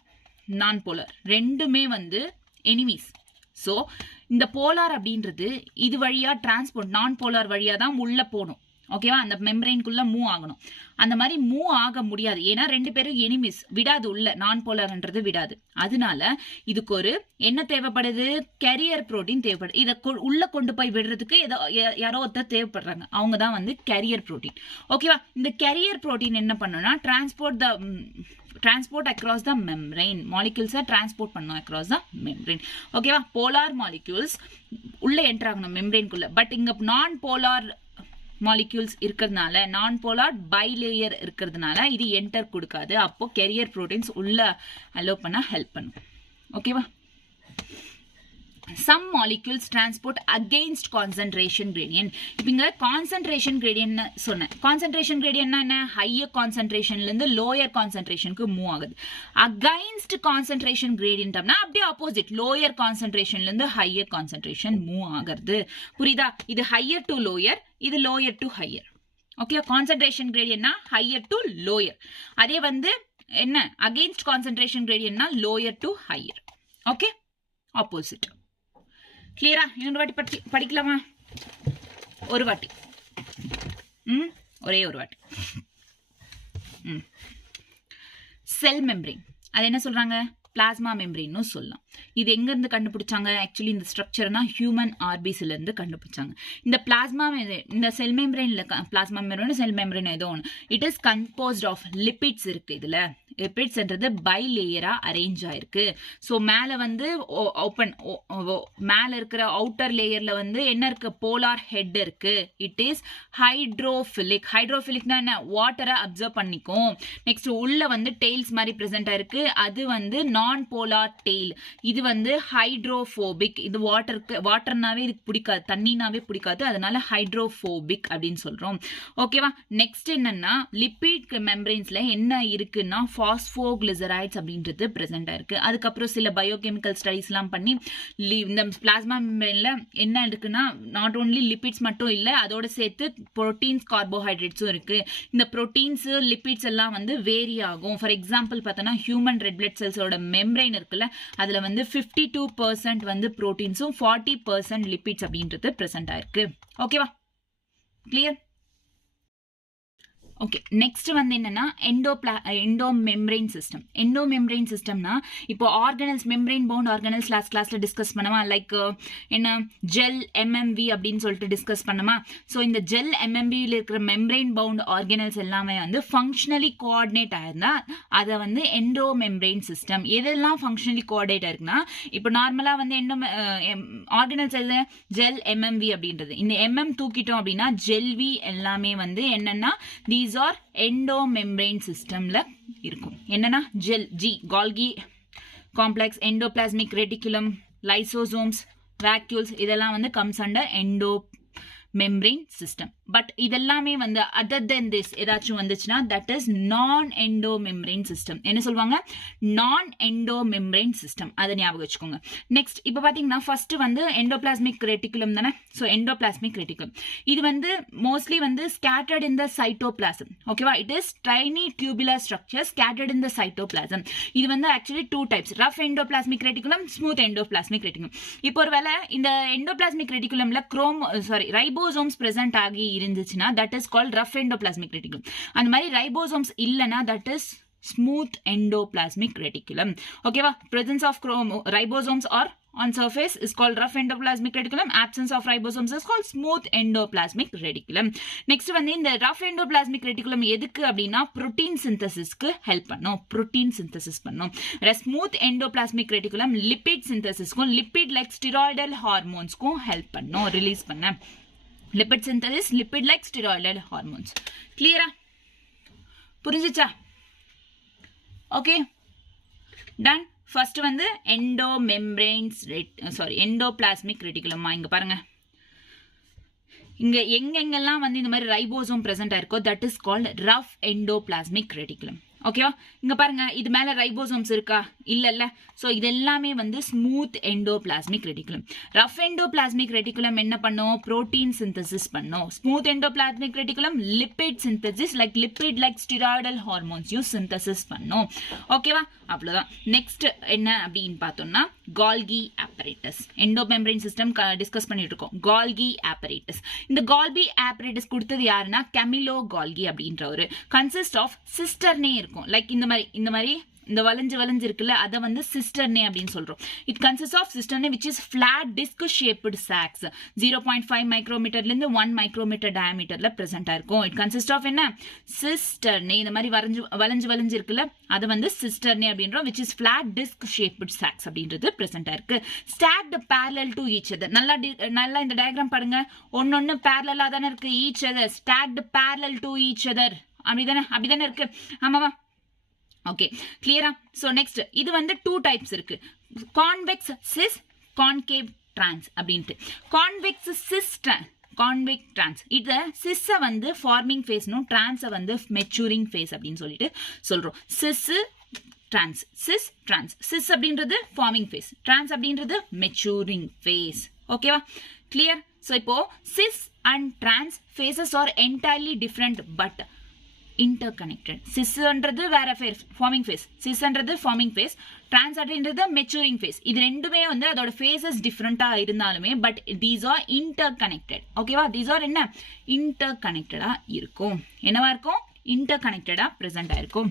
nonpolar ரெண்டுமே வந்து எனிமீஸ். ஸோ இந்த போலார் அப்படின்றது இது வழியா டிரான்ஸ்போர்ட், நான் போலார் வழியா தான் உள்ள போகணும். ஓகேவா? அந்த மெம்பரைனுக்குள்ள மூவ் ஆகணும். அந்த மாதிரி மூவ் ஆக முடியாது. ஏன்னா ரெண்டு பேரும் எனிமிஸ், விடாது உள்ள. நான் போலார்ன்றது விடாது. அதனால இதுக்கு ஒரு என்ன தேவைப்படுது? கேரியர் புரோட்டீன் தேவைப்படுது. இதை உள்ள கொண்டு போய் விடுறதுக்கு யாரோ ஒருத்தர் தேவைப்படுறாங்க. அவங்க தான் வந்து கேரியர் புரோட்டீன். ஓகேவா? இந்த கேரியர் புரோட்டீன் என்ன பண்ணுன்னா transport across the membrane. molecules transport பண்ணும் across the membrane. ஓகேவா? போலார் மாலிக்யூல்ஸ் உள்ள என்டர் ஆகணும் மெம்பரேனுக்குள்ள. பட் இங்க நான் போலார் மாலிக்யூல்ஸ் இருக்கிறதுனால, நான் போலார் பைலேயர் இருக்கிறதுனால இது என்டர் கொடுக்காது. அப்போ கேரியர் புரோட்டீன்ஸ் உள்ள அலோ பண்ண ஹெல்ப் பண்ணும். ஓகேவா? some molecules transport against concentration gradient. இப்போ இங்க concentration gradient சொன்னேன். concentration gradient என்ன? higher concentrationல இருந்து lower concentrationக்கு மூவ் ஆகுது. against concentration gradient அப்படினா அப்படியே ஆப்போசிட், lower concentrationல இருந்து higher concentration மூவ் ஆகிறது. புரியுதா? இது higher to lower, இது lower to higher. Okay, concentration gradient higher to lower. அதே வந்து என்ன? against concentration gradient lower to higher. Okay, opposite. கிளியரா? இன்னொரு வாட்டி படிக்கலாமா? ஒரு வாட்டி, ஒரே ஒரு வாட்டி. செல் மெம்பரேன், அது என்ன சொல்றாங்க? பிளாஸ்மா மெம்பரேன்னு சொல்லலாம். இது எங்க இருந்து கண்டுபிடிச்சாங்க? ஆக்சுவலி இந்த ஸ்ட்ரக்சர்னா ஹியூமன் ஆர்பிஸ்ல இருந்து கண்டுபிடிச்சாங்க. இந்த பிளாஸ்மா, இந்த செல் மெம்பரேன்ல பிளாஸ்மா மெம்பரேன் செல் மெம்பரேன் ஏதோ ஒன்று, it is composed of lipids இருக்கு. இதுல லிபிட்ஸ்ன்றது பை லேயரா அரேஞ்ச் ஆயிருக்கு. ஸோ மேல வந்து ஓப்பன், மேல இருக்கிற அவுட்டர் லேயர்ல வந்து என்ன இருக்கு? போலார் ஹெட் இருக்கு. It is hydrophilic. ஹைட்ரோஃபிலிக்னா என்ன? வாட்டரை அப்சர்வ் பண்ணிக்கும். நெக்ஸ்ட் உள்ள வந்து டெய்ல்ஸ் மாதிரி பிரசன்ட் ஆயிருக்கு. அது வந்து நான் போலார் டெய்ல். இது வந்து ஹைட்ரோஃபோபிக். இது வாட்டர்னாவே இதுக்கு பிடிக்காது, தண்ணினாவே பிடிக்காது, அதனால ஹைட்ரோஃபோபிக் அப்படின்னு சொல்றோம். ஓகேவா? நெக்ஸ்ட் என்னன்னா லிபிட் மெம்பரேன்ஸ்ல என்ன இருக்குன்னா பாஸ்போகிளிசரைட்ஸ் அப்படின்றது பிரசன்ட் ஆயிருக்கு. அதுக்கப்புறம் சில பயோகெமிக்கல் ஸ்டடிஸ் எல்லாம் பண்ணி இந்த பிளாஸ்மா மெம்பரேன்ல என்ன இருக்குன்னா நாட் ஓன்லி லிபிட்ஸ் மட்டும் இல்ல, அதோட சேர்த்து புரோட்டீன்ஸ், கார்போஹைட்ரேட்ஸும் இருக்கு. இந்த புரோட்டீன்ஸ், லிபிட்ஸ் எல்லாம் வந்து வேரி ஆகும். ஃபார் எக்ஸாம்பிள் பார்த்தோன்னா ஹியூமன் ரெட் பிளட் செல்ஸோட மெம்பரேன் இருக்குல்ல, அதுல வந்து 52% வந்து புரோட்டீன்ஸும் 40% லிபிட்ஸ் அப்படின்றது பிரசன்ட் ஆயிருக்கு. ஓகேவா? கிளியர்? ஓகே, நெக்ஸ்ட் வந்து என்னன்னா endomembrane system. Endomembrane சிஸ்டம்னா இப்போ organelles, membrane bound organelles last கிளாஸ்ல டிஸ்கஸ் பண்ணமா, லைக் என்ன ஜெல், எம்எம்வி அப்படின்னு சொல்லிட்டு டிஸ்கஸ் பண்ணமா. ஸோ இந்த ஜெல், எம்எம்வியில் இருக்கிற மெம்பரேன் பவுண்ட் ஆர்கனல்ஸ் எல்லாமே வந்து ஃபங்க்ஷனலி கோஆர்டினேட் ஆயிருந்தா அதை வந்து எண்டோ மெம்பரேன் சிஸ்டம். எதெல்லாம் ஃபங்க்ஷனலி கோஆர்டினேட் ஆயிருக்குன்னா, இப்போ நார்மலா வந்து எண்டோ ஆர்கனல்ஸ் எது? ஜெல், எம்எம்வி அப்படின்றது. இந்த எம்எம் தூக்கிட்டோம் அப்படின்னா ஜெல்வி எல்லாமே வந்து என்னன்னா these are endomembrane systemல இருக்கும். என்னன்னா ஜெல், ஜி கால்கி காம்ப்ளெக்ஸ், எண்டோபிளாஸ்மிக் ரெட்டிகுலம், லைசோசோம்ஸ், வாக்யூல்ஸ், இதெல்லாம் வந்து comes under endomembrane system. But இதெல்லாமே வந்து அதர் தென் திஸ் ஏதாச்சும் வந்துச்சுன்னா தட் இஸ் நான் எண்டோமெம்பரேன் சிஸ்டம். என்ன சொல்லுவாங்க? நான் எண்டோமெம்பரேன் சிஸ்டம். அதை ஞாபகம் வச்சுக்கோங்க. நெக்ஸ்ட் இப்போ பார்த்தீங்கன்னா ஃபர்ஸ்ட் வந்து எண்டோபிளாஸ்மிக் ரெட்டிகுலம் தானே. ஸோ எண்டோபிளாஸ்மிக் ரெட்டிகுலம் இது வந்து மோஸ்ட்லி வந்து ஸ்கேட்டர்ட் இன் த சைட்டோபிளாசம். ஓகேவா? It is tiny tubular structure scattered in the cytoplasm. இது வந்து actually two types, rough endoplasmic reticulum, smooth endoplasmic reticulum. இப்போ ஒருவேளை இந்த எண்டோபிளாஸ்மிக் ரெட்டிகுலம்ல ரைபோசோம்ஸ் பிரசன்ட் ஆகி இருந்துச்சுன்னா that is called rough endoplasmic reticulum. அந்த மாதிரி ரைபோசோம்ஸ் இல்லைன்னா that is smooth endoplasmic reticulum. ஓகேவா? presence of ribosomes or on surface is called rough endoplasmic reticulum. Absence of ribosomes is called smooth endoplasmic reticulum. Next வந்து இந்த rough endoplasmic reticulum எதுக்கு அப்படின்னா protein synthesisக்கு help பண்ணும், protein synthesis பண்ணும். smooth endoplasmic reticulum lipid synthesisக்கும் lipid like steroidal hormonesக்கும் help பண்ணும், release பண்ண. lipid synthesis, lipid like steroidal hormones. Clear? புரிஞ்சுச்சா? Okay, done. First வந்து எண்டோபிளாஸ்மிக் ரெட்டிகுலம். இங்க பாருங்க, இங்க எங்கெங்கெல்லாம் வந்து இந்த மாதிரி ரைபோசோம் பிரசன்ட் ஆயிருக்கோ that is called rough endoplasmic reticulum. ஓகேவா? இங்க பாருங்க, இது மேல ரைபோசோம்ஸ் இருக்கா? இல்ல. சோ இது எல்லாமே வந்து smooth endoplasmic reticulum. Rough endoplasmic reticulum என்ன பண்ணும்? புரோட்டீன் சிந்தசிஸ் பண்ணும். Smooth endoplasmic reticulum lipid synthesis like lipid like steroidal ஹார்மோன்ஸையும் சிந்தசிஸ் பண்ணும். ஓகேவா? அவ்வளவுதான். நெக்ஸ்ட் என்ன அப்படின்னு பார்த்தோம்னா கால்கி ஆப்பரேட்டஸ். எண்டோமெம்பரேன் சிஸ்டம் டிஸ்கஸ் பண்ணிட்டு இருக்கோம். கால்கி ஆப்பரேட்டஸ். இந்த கால்கி ஆப்பரேட்டஸ் கொடுத்தது யாருன்னா கெமிலோ கால்கி அப்படின்றவரு. கன்சிஸ்ட் ஆஃப் சிஸ்டர்னே இருக்கும். லைக் இந்த மாதிரி இந்த வளைஞ்சு இருக்குல்ல, அதை வந்து சிஸ்டர்னே அப்படின்னு சொல்றோம். It consist of cisternae which is flat disc shaped sacs 0.5 மைக்ரோமீட்டர்ல இருந்து 1 மைக்ரோமீட்டர் டயாமீட்டர்ல பிரசன்ட் ஆயிருக்கும். இட் கன்சிஸ்ட் ஆஃப் என்ன? சிஸ்டர்னே. இந்த மாதிரி வளைஞ்சு இருக்குல்ல, அது வந்து சிஸ்டர்னே அப்படின்றோம். which is flat disc shaped sacs அப்படின்றது பிரசன்ட் ஆயிருக்கு. stacked parallel to each other. நல்லா இந்த டயக்ராம் பாருங்க, ஒன்னொன்னு parallel-ஆ தானே இருக்கு. each other stacked parallel to each other. அப்படிதானே இருக்கு. ஆமாவா? ஓகே, கிளியரா? சோ நெக்ஸ்ட் இது வந்து டூ டைப்ஸ் இருக்கு. கான்வெக்ஸ் சிஸ், கான்கேவ் trans அப்படின்ட்டு. convex cis கான்வெக்ஸ் டிரான்ஸ் இதை சிஸ்ஸை வந்து ஃபார்மிங் ஃபேஸ்னும் டிரான்ஸை வந்து மெச்சூரிங் ஃபேஸ் அப்படின்னு சொல்லிட்டு சொல்கிறோம். சிஸ் அப்படின்றது ஃபார்மிங் ஃபேஸ், டிரான்ஸ் அப்படின்றது மெச்சூரிங் ஃபேஸ். ஓகேவா, கிளியர்? ஸோ இப்போ cis and trans phases are entirely different but interconnected. சிஸ்ன்றது வேற ஃபார்மிங் ஃபேஸ், சிஸ்ன்றது ஃபார்மிங் ஃபேஸ், டிரான்ஸ் அப்படின்றது மெச்சூரிங் ஃபேஸ். இது ரெண்டுமே வந்து அதோட ஃபேஸஸ் டிஃப்ரெண்டா இருந்தாலுமே பட் தீஸ் ஆர் இன்டர்கனெக்டட். ஓகேவா, தீஸ் ஆர் என்ன இன்டர்கனெக்டடா இருக்கும். என்னவா இருக்கும்? இன்டர்கனெக்டடா பிரசன்ட் ஆயிருக்கும்.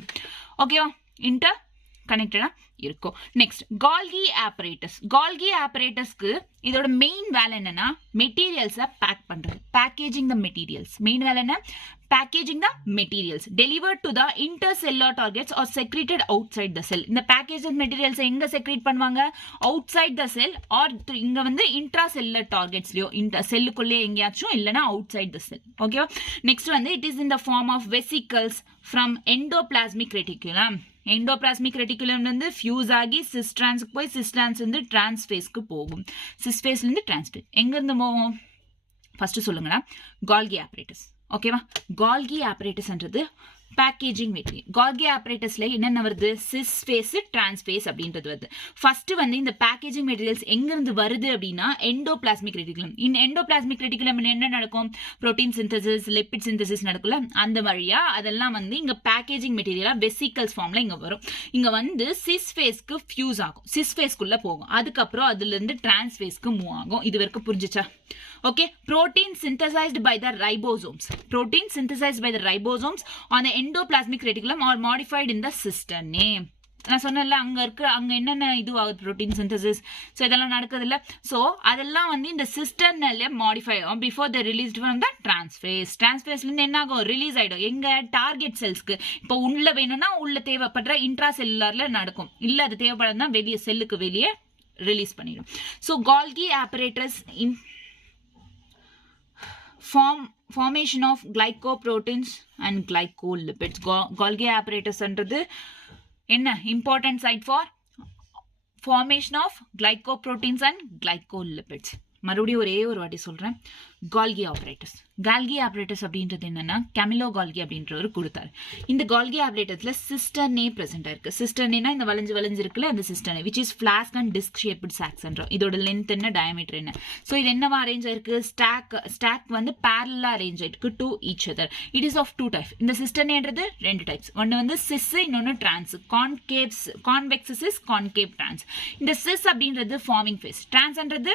ஓகேவா, இன்டர்கனெக்டடா இருக்கும். நெக்ஸ்ட் கால்கி ஆப்பரேட்டஸ். கால்கி ஆப்பரேட்டஸ்க்கு இதோட மெயின் வேலை என்னன்னா மெட்டீரியல்ஸை பேக் பண்றது, பேக்கேஜிங் த மெட்டீரியல்ஸ். மெயின் வேலை என்ன? packaging the materials delivered to the intercellular targets or secreted outside the cell. இந்த packaged materials எங்க secrete பண்ணுவாங்க? outside the cell or இங்க வந்து intracellular targetsலயோ செல்லுக்குள்ளே எங்கேயாச்சும் இல்லைன்னா outside the cell. ஓகேவா, நெக்ஸ்ட் வந்து it is in the form of vesicles from endoplasmic reticulum. Endoplasmic reticulum வந்து ஃபியூஸ் ஆகி சிஸ் டிரான்ஸ்க்கு போய் சிஸ் டிரான்ஸ் வந்து டிரான்ஸ் ஃபேஸ்க்கு போகும். சிஸ் ஃபேஸ்லேருந்து டிரான்ஸ் ஃபேஸ் எங்கேருந்து போகும்? ஃபர்ஸ்ட் சொல்லுங்களா, கால்கி ஆப்பரேட்டஸ். ஓகேவா, கால்கி ஆப்பரேட்டஸ்ன்றது பேக்கேஜிங் மெட்டீரியல். கால்கி ஆப்பரேட்டஸ்ல என்னென்ன வருது? சிஸ் ஃபேஸ், டிரான்ஸ் ஃபேஸ் அப்படின்றது வருது. ஃபர்ஸ்ட் வந்து இந்த பேக்கேஜிங் மெட்டீரியல்ஸ் எங்கிருந்து வருது அப்படின்னா எண்டோபிளாஸ்மிக் ரெட்டிகுலம். இந்த எண்டோபிளாஸ்மிக் ரெட்டிகுலம் என்ன நடக்கும்? புரோட்டீன் சிந்தசிஸ், லிப்பிட் சிந்தசிஸ் நடக்கும்ல, அந்த வழியா அதெல்லாம் வந்து இங்க பேக்கேஜிங் மெட்டீரியலா வெசிக்கல்ஸ் ஃபார்ம்ல இங்க வரும். இங்க வந்து சிஸ் ஃபேஸ்க்கு ஃபியூஸ் ஆகும், சிஸ் ஃபேஸ்க்குள்ள போகும், அதுக்கப்புறம் அதுல இருந்து டிரான்ஸ் ஃபேஸ்க்கு மூவ் ஆகும். இது வரைக்கும் புரிஞ்சுச்சா? Okay, protein synthesized by the ribosomes. Protein synthesized by the ribosomes on the endoplasmic reticulum or modified in the cisternae. நான் சொன்னல அங்க என்னென்ன இது ஆகுது ப்ரோட்டீன் சிந்தசிஸ், ஸோ இதெல்லாம் நடக்குது இல்லை. ஸோ அதெல்லாம் வந்து இந்த சிஸ்டர்னல்ல மாடிஃபை ஆகும் before the released from the trans phase. டிரான்ஸ்ஃபேஸ்லேருந்து என்ன ஆகும்? ரிலீஸ் ஆகிடும். எங்க? டார்கெட் செல்ஸ்க்கு. இப்போ உள்ள வேணும்னா உள்ள தேவைப்படுற இன்ட்ரா செல்லுலர்ல நடக்கும், இல்லை அது தேவைப்படுறதுனா வெளியே செல்லுக்கு வெளியே ரிலீஸ் பண்ணிடும். So Golgi apparatus in formation of glycoproteins and glycolipids. Golgi apparatus என்றது என்ன? important site for formation of glycoproteins and glycolipids. மறுபடியும் ஒரே ஒரு வாட்டி சொல்றேன். கால்கி ஆப்பரேட்டஸ். கால்கி ஆப்பரேட்டஸ் அப்படின்றது என்னன்னா கேமிலோ கால்கி அப்படின்றவர் கொடுத்தாரு. இந்த கால்கி ஆப்பரேட்டஸ்ல சிஸ்டர்னே பிரசென்ட் இருக்கு. சிஸ்டர்னேனா இந்த வளைஞ்சு இருக்குல்ல, அந்த சிஸ்டர்னே which is flask and disc shaped sacs என்றோம். இதோட லென்த் என்ன, டயமீட்டர் என்ன. ஸோ இது என்னவா அரேஞ்ச் ஆயிருக்கு? ஸ்டாக் வந்து பேரலா அரேஞ்ச் ஆயிருக்கு to each other. It is of 2 types. இந்த சிஸ்டர்னேன்றது 2 டைப்ஸ். ஒன்னு வந்து சிஸ், இன்னொன்னு trans. Convex cis, concave trans. இந்த சிஸ் அப்படின்றது ஃபார்மிங் ஃபேஸ், டிரான்ஸ்ன்றது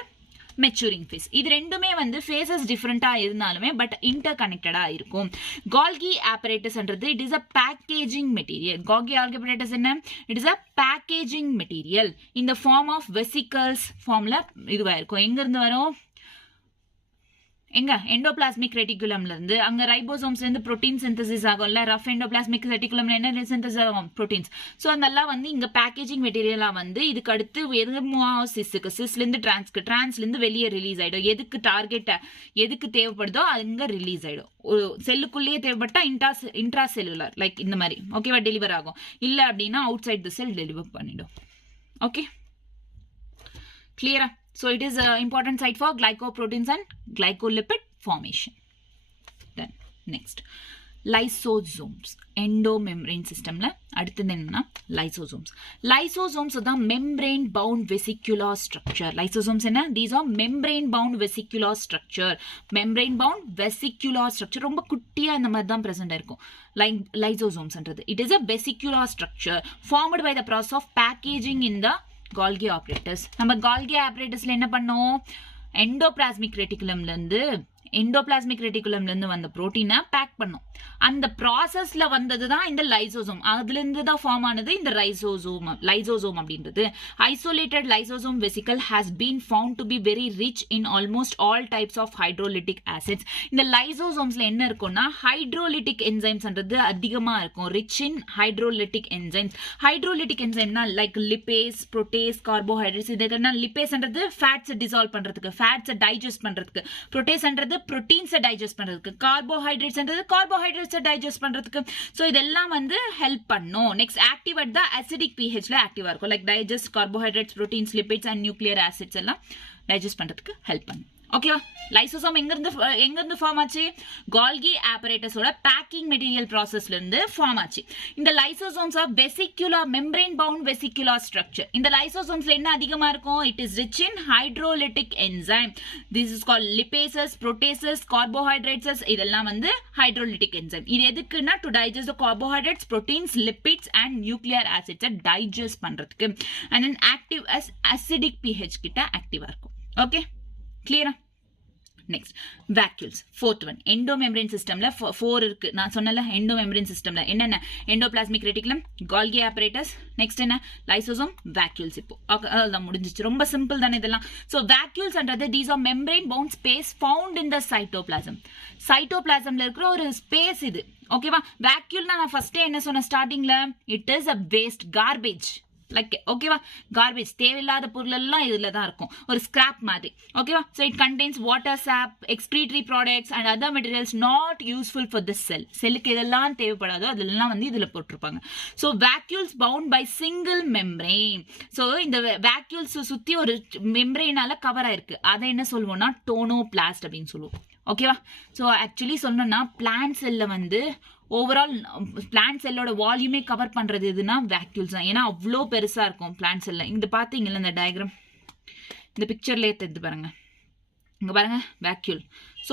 மெச்சூரிங் ஃபேஸ். இது ரெண்டுமே வந்து ஃபேஸஸ் டிஃப்ரெண்டா இருந்தாலுமே பட் இன்டர்கனெக்டடா இருக்கும். கால்கி ஆப்பரேட்டஸ்ன்றது it is a packaging material. Golgi apparatus என்ன? It is a packaging material இந்த ஃபார்ம் ஆஃப் வெசிக்கல்ஸ் ஃபார்ம்ல இதுவா இருக்கும். எங்க இருந்து வரும்? எங்க? எண்டோபிளாஸ்மிக் ரெட்டிகுலம்ல இருந்து. அங்க ரைபோசோம்ஸ்ல இருந்து புரோட்டீன் சிந்தசிஸ் ஆகும்ல, ரஃப் எண்டோபிளாஸ்மிக் ரெட்டிகுலம்ல என்ன சிந்தசிஸ் ஆகும்? புரோட்டீன்ஸ். ஸோ அதெல்லாம் வந்து இங்க பேக்கேஜிங் மெட்டீரியலா வந்து இதுக்கு அடுத்து எது சிஸ்ஸுக்கு, சிஸ்ல இருந்து டிரான்ஸ்க்கு, டிரான்ஸ்ல இருந்து வெளியே ரிலீஸ் ஆயிடும். எதுக்கு டார்கெட், எதுக்கு தேவைப்படுதோ அங்க ரிலீஸ் ஆயிடும். ஒரு செல்லுக்குள்ளேயே தேவைப்பட்டா இன்ட்ரா செல்லுலர் லைக் இந்த மாதிரி ஓகேவா டெலிவர் ஆகும். இல்ல அப்படின்னா outside the cell deliver பண்ணிடும். ஓகே, கிளியரா? So it is an important site for glycoproteins and glycolipid formation. Then next, lysosomes. Endomembrane systemல அடுத்தது என்னன்னா lysosomes. Lysosomes தான் membrane bound vesicular structure. Lysosomes என்ன? These are membrane bound vesicular structure. Membrane bound vesicular structure ரொம்ப குட்டியா இந்த மாதிரி தான் present இருக்கும். Lysosomesன்றது it is a vesicular structure formed by the process of packaging in the கால்கி ஆப்பரேட்டஸ். நம்ம கால்கி ஆப்பரேட்டஸ்ல என்ன பண்ணோம்? எண்டோபிளாஸ்மிக் ரெட்டிகுலம்ல இருந்து வந்த புரோட்டீனை பேக் பண்ணோம். அந்த ப்ராசஸ்ல வந்ததுதான் இந்த லைசோசோம். அதுல இருந்து தான் ஃபார்ம் ஆனது இந்த லைசோசோம் அப்படின்றது. Isolated lysosome vesicle has been found to be very rich in almost all types of hydrolytic acids. இந்த லைசோசோம்ஸ்ல என்ன இருக்கும்னா ஹைட்ரோலிட்டிக் என்சைம்ஸ்ன்றது அதிகமா இருக்கும். Rich in hydrolytic enzymes. Hydrolytic என்சைம்னா லைக் லிப்பேஸ், புரோட்டேஸ், கார்போஹைட்ரேட்ஸ். இதுக்கு லிப்பேஸ்ன்றது ஃபேட்ஸ் டிசால்வ் பண்றதுக்கு, ஃபேட்ஸ் டைஜஸ்ட் பண்றதுக்கு. புரோட்டேஸ்ன்றது புரோட்டீன்ஸை டைஜஸ்ட் பண்றதுக்கு, கார்போஹைட்ரேட்ஸ்ன்றது கார்போஹைட்ரேட்ஸை டைஜஸ்ட் பண்றதுக்கு. ஸோ இதெல்லாம் வந்து ஹெல்ப் பண்ணும். Next active at the acidic பிஹெச்ல ஆக்டிவா இருக்கும். Like digest carbohydrates, proteins, lipids and nuclear acids எல்லாம் டைஜஸ்ட் பண்றதுக்கு ஹெல்ப் பண்ணும். ஓகேவா? லைசோசோம் எங்க இருந்து ஃபார்ம் ஆச்சு? கால்கி ஆப்பரேட்டஸோட பேக்கிங் மெட்டீரியல் ப்ராசஸ்ல இருந்து ஃபார்ம் ஆச்சு. இந்த lysosomes are vesicular membrane bound vesicular structure. இந்த லைசோசோம்ஸ்ல என்ன அதிகமா இருக்கும்? It is rich in hydrolytic enzyme. This is called lipases, proteases, carbohydrates. இதெல்லாம் வந்து ஹைட்ரோலிட்டிக் என்சைம். இது எதுக்குன்னா to digest the carbohydrates, proteins, lipids and nuclear ஆசிட்ஸை டைஜஸ்ட் பண்றதுக்கு. And then active acidic pH கிட்ட ஆக்டிவா இருக்கும். ஓகே, கிளியரா? Next vacuoles. Fourth one endomembrane சிஸ்டம்ல 4 இருக்கு. நான் சொன்னல எண்டோமெம்பரேன் சிஸ்டம்ல என்னென்ன? எண்டோபிளாஸ்மிக் ரெட்டிகுலம், கால்கி ஆப்பரேட்டஸ், நெக்ஸ்ட் என்ன? Lysosome, vacuoles. இப்போ அதான் முடிஞ்சிச்சு. ரொம்ப சிம்பிள் தானே இதெல்லாம். ஸோ வேக்யூல்ஸ் என்றது these are membrane bound space found in the cytoplasm. சைட்டோபிளாசம்ல இருக்கிற ஒரு ஸ்பேஸ் இது. ஓகேவா? வேக்யூல்னா நான் ஃபர்ஸ்டே என்ன சொன்னேன் ஸ்டார்டிங்ல? It is a waste, garbage. Like ஓகேவா? கார்பேஜ், தேவையில்லாத பொருள் எல்லாம் இதுல தான் இருக்கும். ஒரு ஸ்கிராப் மாதிரி. ஓகேவா? So it contains water, sap, excretory products and other materials not useful for the cell. செல்லுக்கு இதெல்லாம் தேவைப்படாதோ அதெல்லாம் வந்து இதுல போட்டிருப்பாங்க. So vacuoles bound by single membrane. So இந்த வேக்யூல்ஸ் சுத்தி ஒரு மெம்பரேனால கவர் ஆயிருக்கு. அதை என்ன சொல்லுவோம்னா டோனோபிளாஸ்ட் அப்படின்னு சொல்லுவோம். ஓகேவா? ஸோ ஆக்சுவலி சொன்னோம்னா பிளான்ட் செல்ல வந்து ஓவரால் பிளான்ட் செல்லோட வால்யூமே கவர் பண்றது எதுனா வேக்யூல்ஸ் தான். ஏன்னா அவ்வளோ பெருசா இருக்கும் பிளான்ட் செல்ல. இந்த பாத்தீங்கல்ல இந்த டயக்ராம், இந்த பிக்சர்ல எடுத்து பாருங்க. இங்க பாருங்க vacuole. So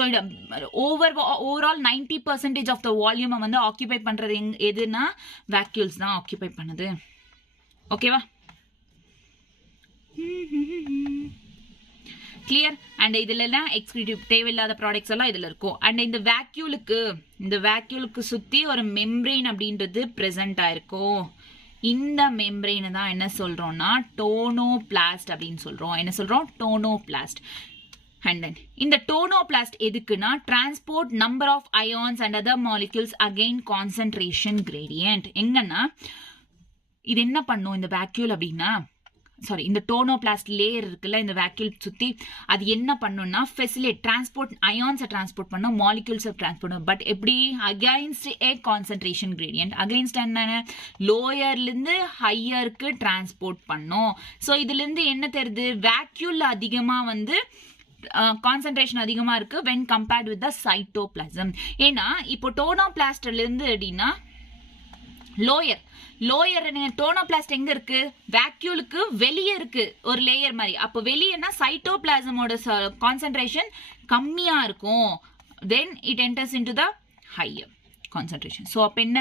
overall 90% of the வால்யூமை வந்து ஆக்கியூபை பண்றது எதுனா வேக்யூல்ஸ் தான் ஆக்கியூபை பண்ணுது. ஓகேவா? கிளியர்? அண்ட் இதுல எல்லாம் எக்ஸ்கிரீட்டிவ் தேவையில்லாத ப்ராடக்ட்ஸ் எல்லாம் இதுல இருக்கும். அண்ட் இந்த வேக்யூலுக்கு சுத்தி ஒரு மெம்பரேன் அப்படின்றது பிரசன்ட் ஆயிருக்கும். இந்த மெம்பரேனை தான் என்ன சொல்றோம்னா டோனோபிளாஸ்ட் அப்படின்னு சொல்றோம். என்ன சொல்றோம்? டோனோபிளாஸ்ட். And then இந்த டோனோபிளாஸ்ட் எதுக்குன்னா transport number of ions and other molecules again concentration gradient. எங்கன்னா இது என்ன பண்ணும் இந்த வேக்யூல் அப்படின்னா, சாரி இந்த டோனோபிளாஸ்ட் லேயர் இருக்குல்ல இந்த வேக்யூல் சுத்தி, அது என்ன பண்ணும்னா ஃபெசிலேட் டிரான்ஸ்போர்ட், அயான்ஸை டிரான்ஸ்போர்ட் பண்ணும், மாலிக்யூல்ஸை டிரான்ஸ்போர்ட் பண்ணும். பட் எப்படி? அகைன்ஸ்ட் ஏ கான்சென்ட்ரேஷன் கிரேடியன்ட். அகைன்ஸ்ட் என்னென்ன? லோயர்ல இருந்து ஹையருக்கு டிரான்ஸ்போர்ட் பண்ணும். ஸோ இதுல இருந்து என்ன தெரியுது? வேக்யூல்ல அதிகமா வந்து கான்சென்ட்ரேஷன் அதிகமா இருக்கு when compared with the cytoplasm. ஏன்னா இப்போ டோனோபிளாஸ்ட்ல இருந்து அப்படின்னா லோயர் டோனோபிளாஸ்ட் எங்க இருக்கு? வேக்யூலுக்கு வெளியே இருக்கு ஒரு லேயர் மாதிரி. அப்போ வெளியேனா சைட்டோபிளாசமோட கான்சென்ட்ரேஷன் கம்மியா இருக்கும். Then it enters into the higher concentration. So அப்போ என்ன?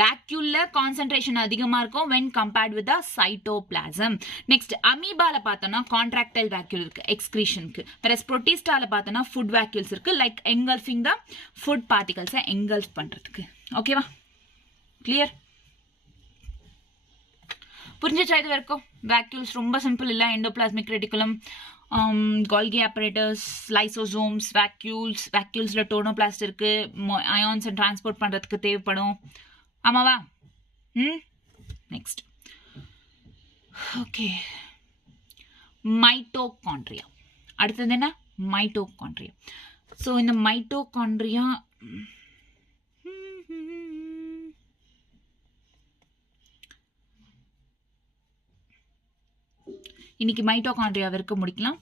வேக்யூல்ல கான்சென்ட்ரேஷன் அதிகமா இருக்கும் when compared with the cytoplasm. Next அமீபால பார்த்தோம்னா கான்ட்ராக்டைல் வேக்யூல் இருக்கு எக்ஸ்கிரீஷனுக்கு. வேற புரோட்டிஸ்டால பார்த்தோம்னா ஃபுட் வேக்யூல்ஸ் இருக்கு, லைக் எங்கல்ஃபிங் த ஃபுட் பார்ட்டிகல்ஸை எங்கல்ஃப் பண்றதுக்கு. ஓகேவா? கிளியர்? புரிஞ்சிச்சா இது வரைக்கும்? வேக்யூல்ஸ் ரொம்ப சிம்பிள் இல்லை. எண்டோபிளாஸ்மிக் ரெட்டிகுலம், கால்கி ஆப்பரேட்டர்ஸ், லைசோசோம்ஸ், வேக்யூல்ஸ்ல டோனோபிளாஸ்ட் இருக்கு, அயான்ஸ் டிரான்ஸ்போர்ட் பண்றதுக்கு தேவைப்படும். ஆமாவா? Next okay, mitochondria. அடுத்தது என்ன? மைட்டோகாண்ட்ரியா. ஸோ இந்த மைட்டோகாண்ட்ரியா இன்னைக்கு மைட்டோகாண்ட்ரியா வரைக்கும் முடிக்கலாம்.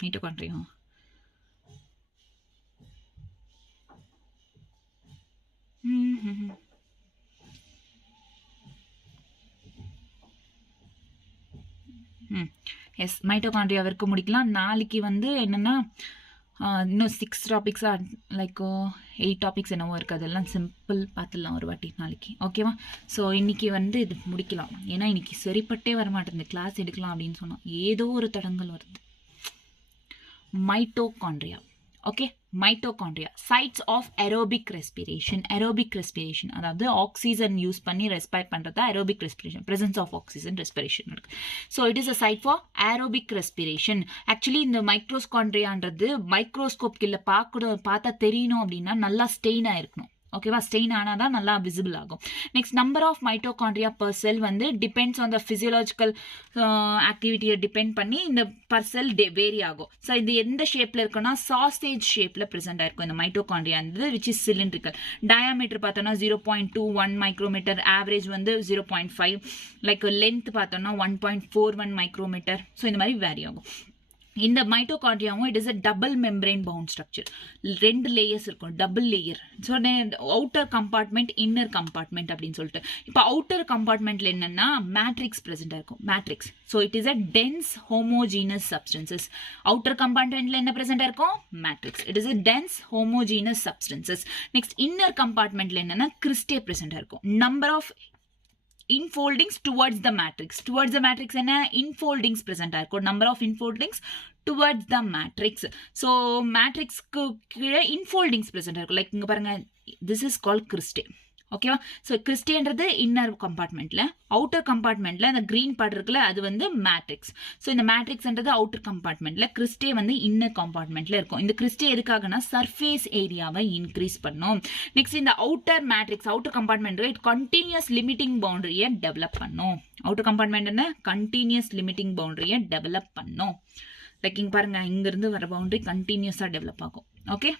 மைட்டோகாண்ட்ரியா எஸ், மைட்டோகாண்ட்ரியா வரைக்கும் முடிக்கலாம். நாளைக்கு வந்து என்னன்னா இன்னும் 6 டாபிக்ஸா லைக் 8 டாபிக்ஸ் என்னவோ இருக்குது. அதெல்லாம் சிம்பிள் பார்த்துடலாம் ஒரு வாட்டி நாளைக்கு. ஓகேவா? ஸோ இன்னைக்கு வந்து இது முடிக்கலாம். ஏன்னா இன்னைக்கு சரிப்பட்டே வரமாட்டேங்குது கிளாஸ் எடுக்கலாம் அப்படின்னு சொன்னோம், ஏதோ ஒரு தடங்கள் வருது. Mitochondria. Okay, mitochondria sites of aerobic respiration. அதாவது ஆக்சிஜன் யூஸ் பண்ணி ரெஸ்பைர் பண்றது aerobic respiration, presence of oxygen respiration இருக்கு. So it is a site for aerobic respiration. Actually இந்த மைக்ரோஸ்காண்ட்ரியான்றது மைக்ரோஸ்கோப் கீழே பார்த்தா தெரியணும் அப்படின்னா நல்லா ஸ்டெயின் ஆயிருக்கணும். ஓகேவா, ஸ்டெயின் ஆனால் தான் நல்லா விசிபிள் ஆகும். Next number of mitochondria per cell வந்து டிபெண்ட்ஸ் ஆன் த ஃபிசியலாஜிக்கல் ஆக்டிவிட்டியை டிபெண்ட் பண்ணி இந்த பர் செல் வேரி ஆகும். ஸோ இது எந்த ஷேப்பில் இருக்குன்னா சாசேஜ் ஷேப்பில் ப்ரெசென்ட் ஆயிருக்கும் இந்த மைட்டோகாண்ட்ரியா வந்து, விச் இஸ் சிலிண்ட்ரிக்கல். டயாமீட்டர் பார்த்தோம்னா 0.21 மைக்ரோமீட்டர், ஆவரேஜ் வந்து 0.5, லைக் லென்த் பார்த்தோம்னா 1.41 மைக்ரோமீட்டர். ஸோ இந்த மாதிரி வேரி ஆகும். இந்த மைட்டோகாண்ட்ரியாவும் it is a double membrane bound structure. 2 layers இருக்கும், double layer. So outer compartment, inner compartment அப்படின்னு சொல்லிட்டு. இப்போ அவுட்டர் கம்பார்ட்மெண்ட்ல என்னன்னா மேட்ரிக்ஸ் ப்ரெசென்ட் இருக்கும், matrix. So it is a dense homogeneous substances. Outer கம்பார்ட்மெண்ட்ல என்ன ப்ரெசென்ட் இருக்கும், matrix. It is a dense homogeneous substances. Next inner கம்பார்ட்மெண்ட்ல என்னன்னா கிறிஸ்டே ப்ரெசென்ட் இருக்கும். Number of infoldings towards the matrix என்ன infoldings present ஆயிருக்கும். number of infoldings towards the matrix. so matrixக்கு கீழே infoldings present ஆயிருக்கும். லைக் இங்க பாருங்க, this is called cristae. ஓகேவா, ஸோ கிறிஸ்டேன்றது இன்னர் கம்பார்ட்மெண்ட்ல, அவுட்டர் கம்பார்ட்மெண்ட்ல அந்த கிரீன் பார்ட் இருக்குல்ல அது வந்து மேட்ரிக்ஸ். ஸோ இந்த மேட்ரிக்ஸ்ன்றது அவுட்டர் கம்பார்ட்மெண்ட்ல, கிறிஸ்டே வந்து இன்னர் கம்பார்ட்மெண்ட்ல இருக்கும். இந்த கிறிஸ்டே எதுக்காகனா சர்ஃபேஸ் ஏரியாவை இன்க்ரீஸ் பண்ணும். நெக்ஸ்ட் இந்த outer matrix, outer compartment it continues limiting பவுண்டரியை டெவலப் பண்ணும். அவுட்டர் கம்பார்ட்மெண்ட் என்ன கண்டினியூஸ் லிமிட்டிங் பவுண்டரியை டெவலப் பண்ணும். லைக் இங்க பாருங்க, இங்கிருந்து வர பவுண்டரி கண்டினியூஸா டெவலப் ஆகும். Okay,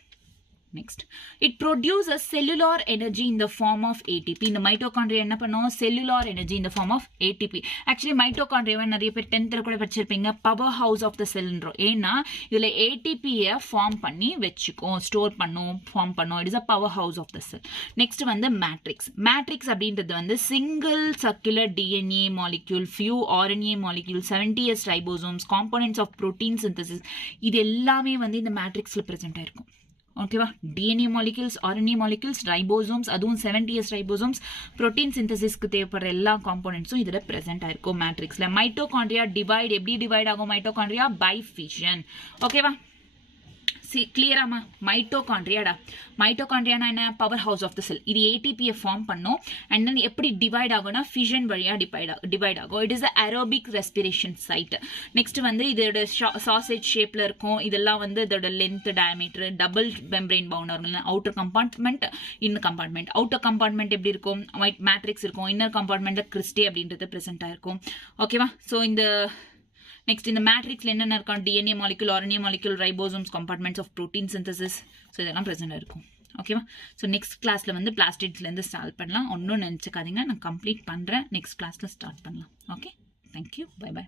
next it produces cellular energy in the form of ATP. இந்த மைட்டோகாண்ட்ரியா என்ன பண்ணும், cellular energy in the form of ATP. actually மைட்டோகாண்ட்ரியாவை நிறைய பேர் 10th கூட படிச்சிருப்பீங்க, பவர் ஹவுஸ் ஆஃப் த செல்ன்றோம். ஏன்னா இதுல ATP-ய ஃபார்ம் பண்ணி வச்சுக்கும், ஸ்டோர் பண்ணும், ஃபார்ம் பண்ணும். It is a powerhouse of the cell. Next வந்து மேட்ரிக்ஸ். மேட்ரிக்ஸ் அப்படின்றது வந்து single circular DNA molecule, few RNA molecule, 70s ribosomes, components of protein synthesis, இது எல்லாமே வந்து இந்த மேட்ரிக்ஸ்ல பிரசன்ட் ஆயிருக்கும். ஓகேவா, DNA molecules, RNA molecules, ribosomes, அதுவும் 70s ரைபோசோம்ஸ், புரோட்டீன் சிந்தசிஸ்க்கு தேவைப்படுற எல்லா காம்போனன்ட்ஸும் இதில் பிரசென்ட் ஆயிருக்கும் மேட்ரிக்ஸ்ல. மைட்டோகாண்ட்ரியா டிவைட் எப்படி டிவைட் ஆகும், மைட்டோகாண்ட்ரியா பை ஃபிஷன். ஓகேவா, கிளியராமா, மைட்டோகாண்ட்ரியாடா. மைட்டோகாண்ட்ரியானா என்ன, பவர் ஹவுஸ் ஆஃப் த செல். இது ஏடிபியை ஃபார்ம் பண்ணும். அண்ட் தென் எப்படி டிவைட் ஆகும்னா ஃபிஷன் வழியா டிவைட் ஆகும். It is aerobic respiration site. Next வந்து இதோட சாசேஜ் ஷேப்ல இருக்கும். இதெல்லாம் வந்து இதோட length, diameter, double membrane bounded, outer compartment, inner compartment. Outer compartment எப்படி இருக்கும், மேட்ரிக்ஸ் இருக்கும். இன்னர் கம்பார்ட்மெண்ட்ல கிறிஸ்டே அப்படின்றது பிரசென்ட் ஆயிருக்கும். ஓகேவா, ஸோ இந்த நெக்ஸ்ட் இந்த மேட்ரிக்ஸ்ல என்னென்ன இருக்கும், DNA molecule, RNA molecule, ribosomes, compartments of protein synthesis. So இதெல்லாம் ப்ரெசென்ட் இருக்கும். ஓகேவா, ஸோ நெக்ஸ்ட் கிளாஸ்ல வந்து பிளாஸ்டிட்ஸ்லேருந்து ஸ்டார்ட் பண்ணலாம். ஒன்றும் நினச்சிக்காதீங்க, நான் கம்ப்ளீட் பண்ணுறேன். நெக்ஸ்ட் கிளாஸ்ல ஸ்டார்ட் பண்ணலாம். Okay, thank you, bye by.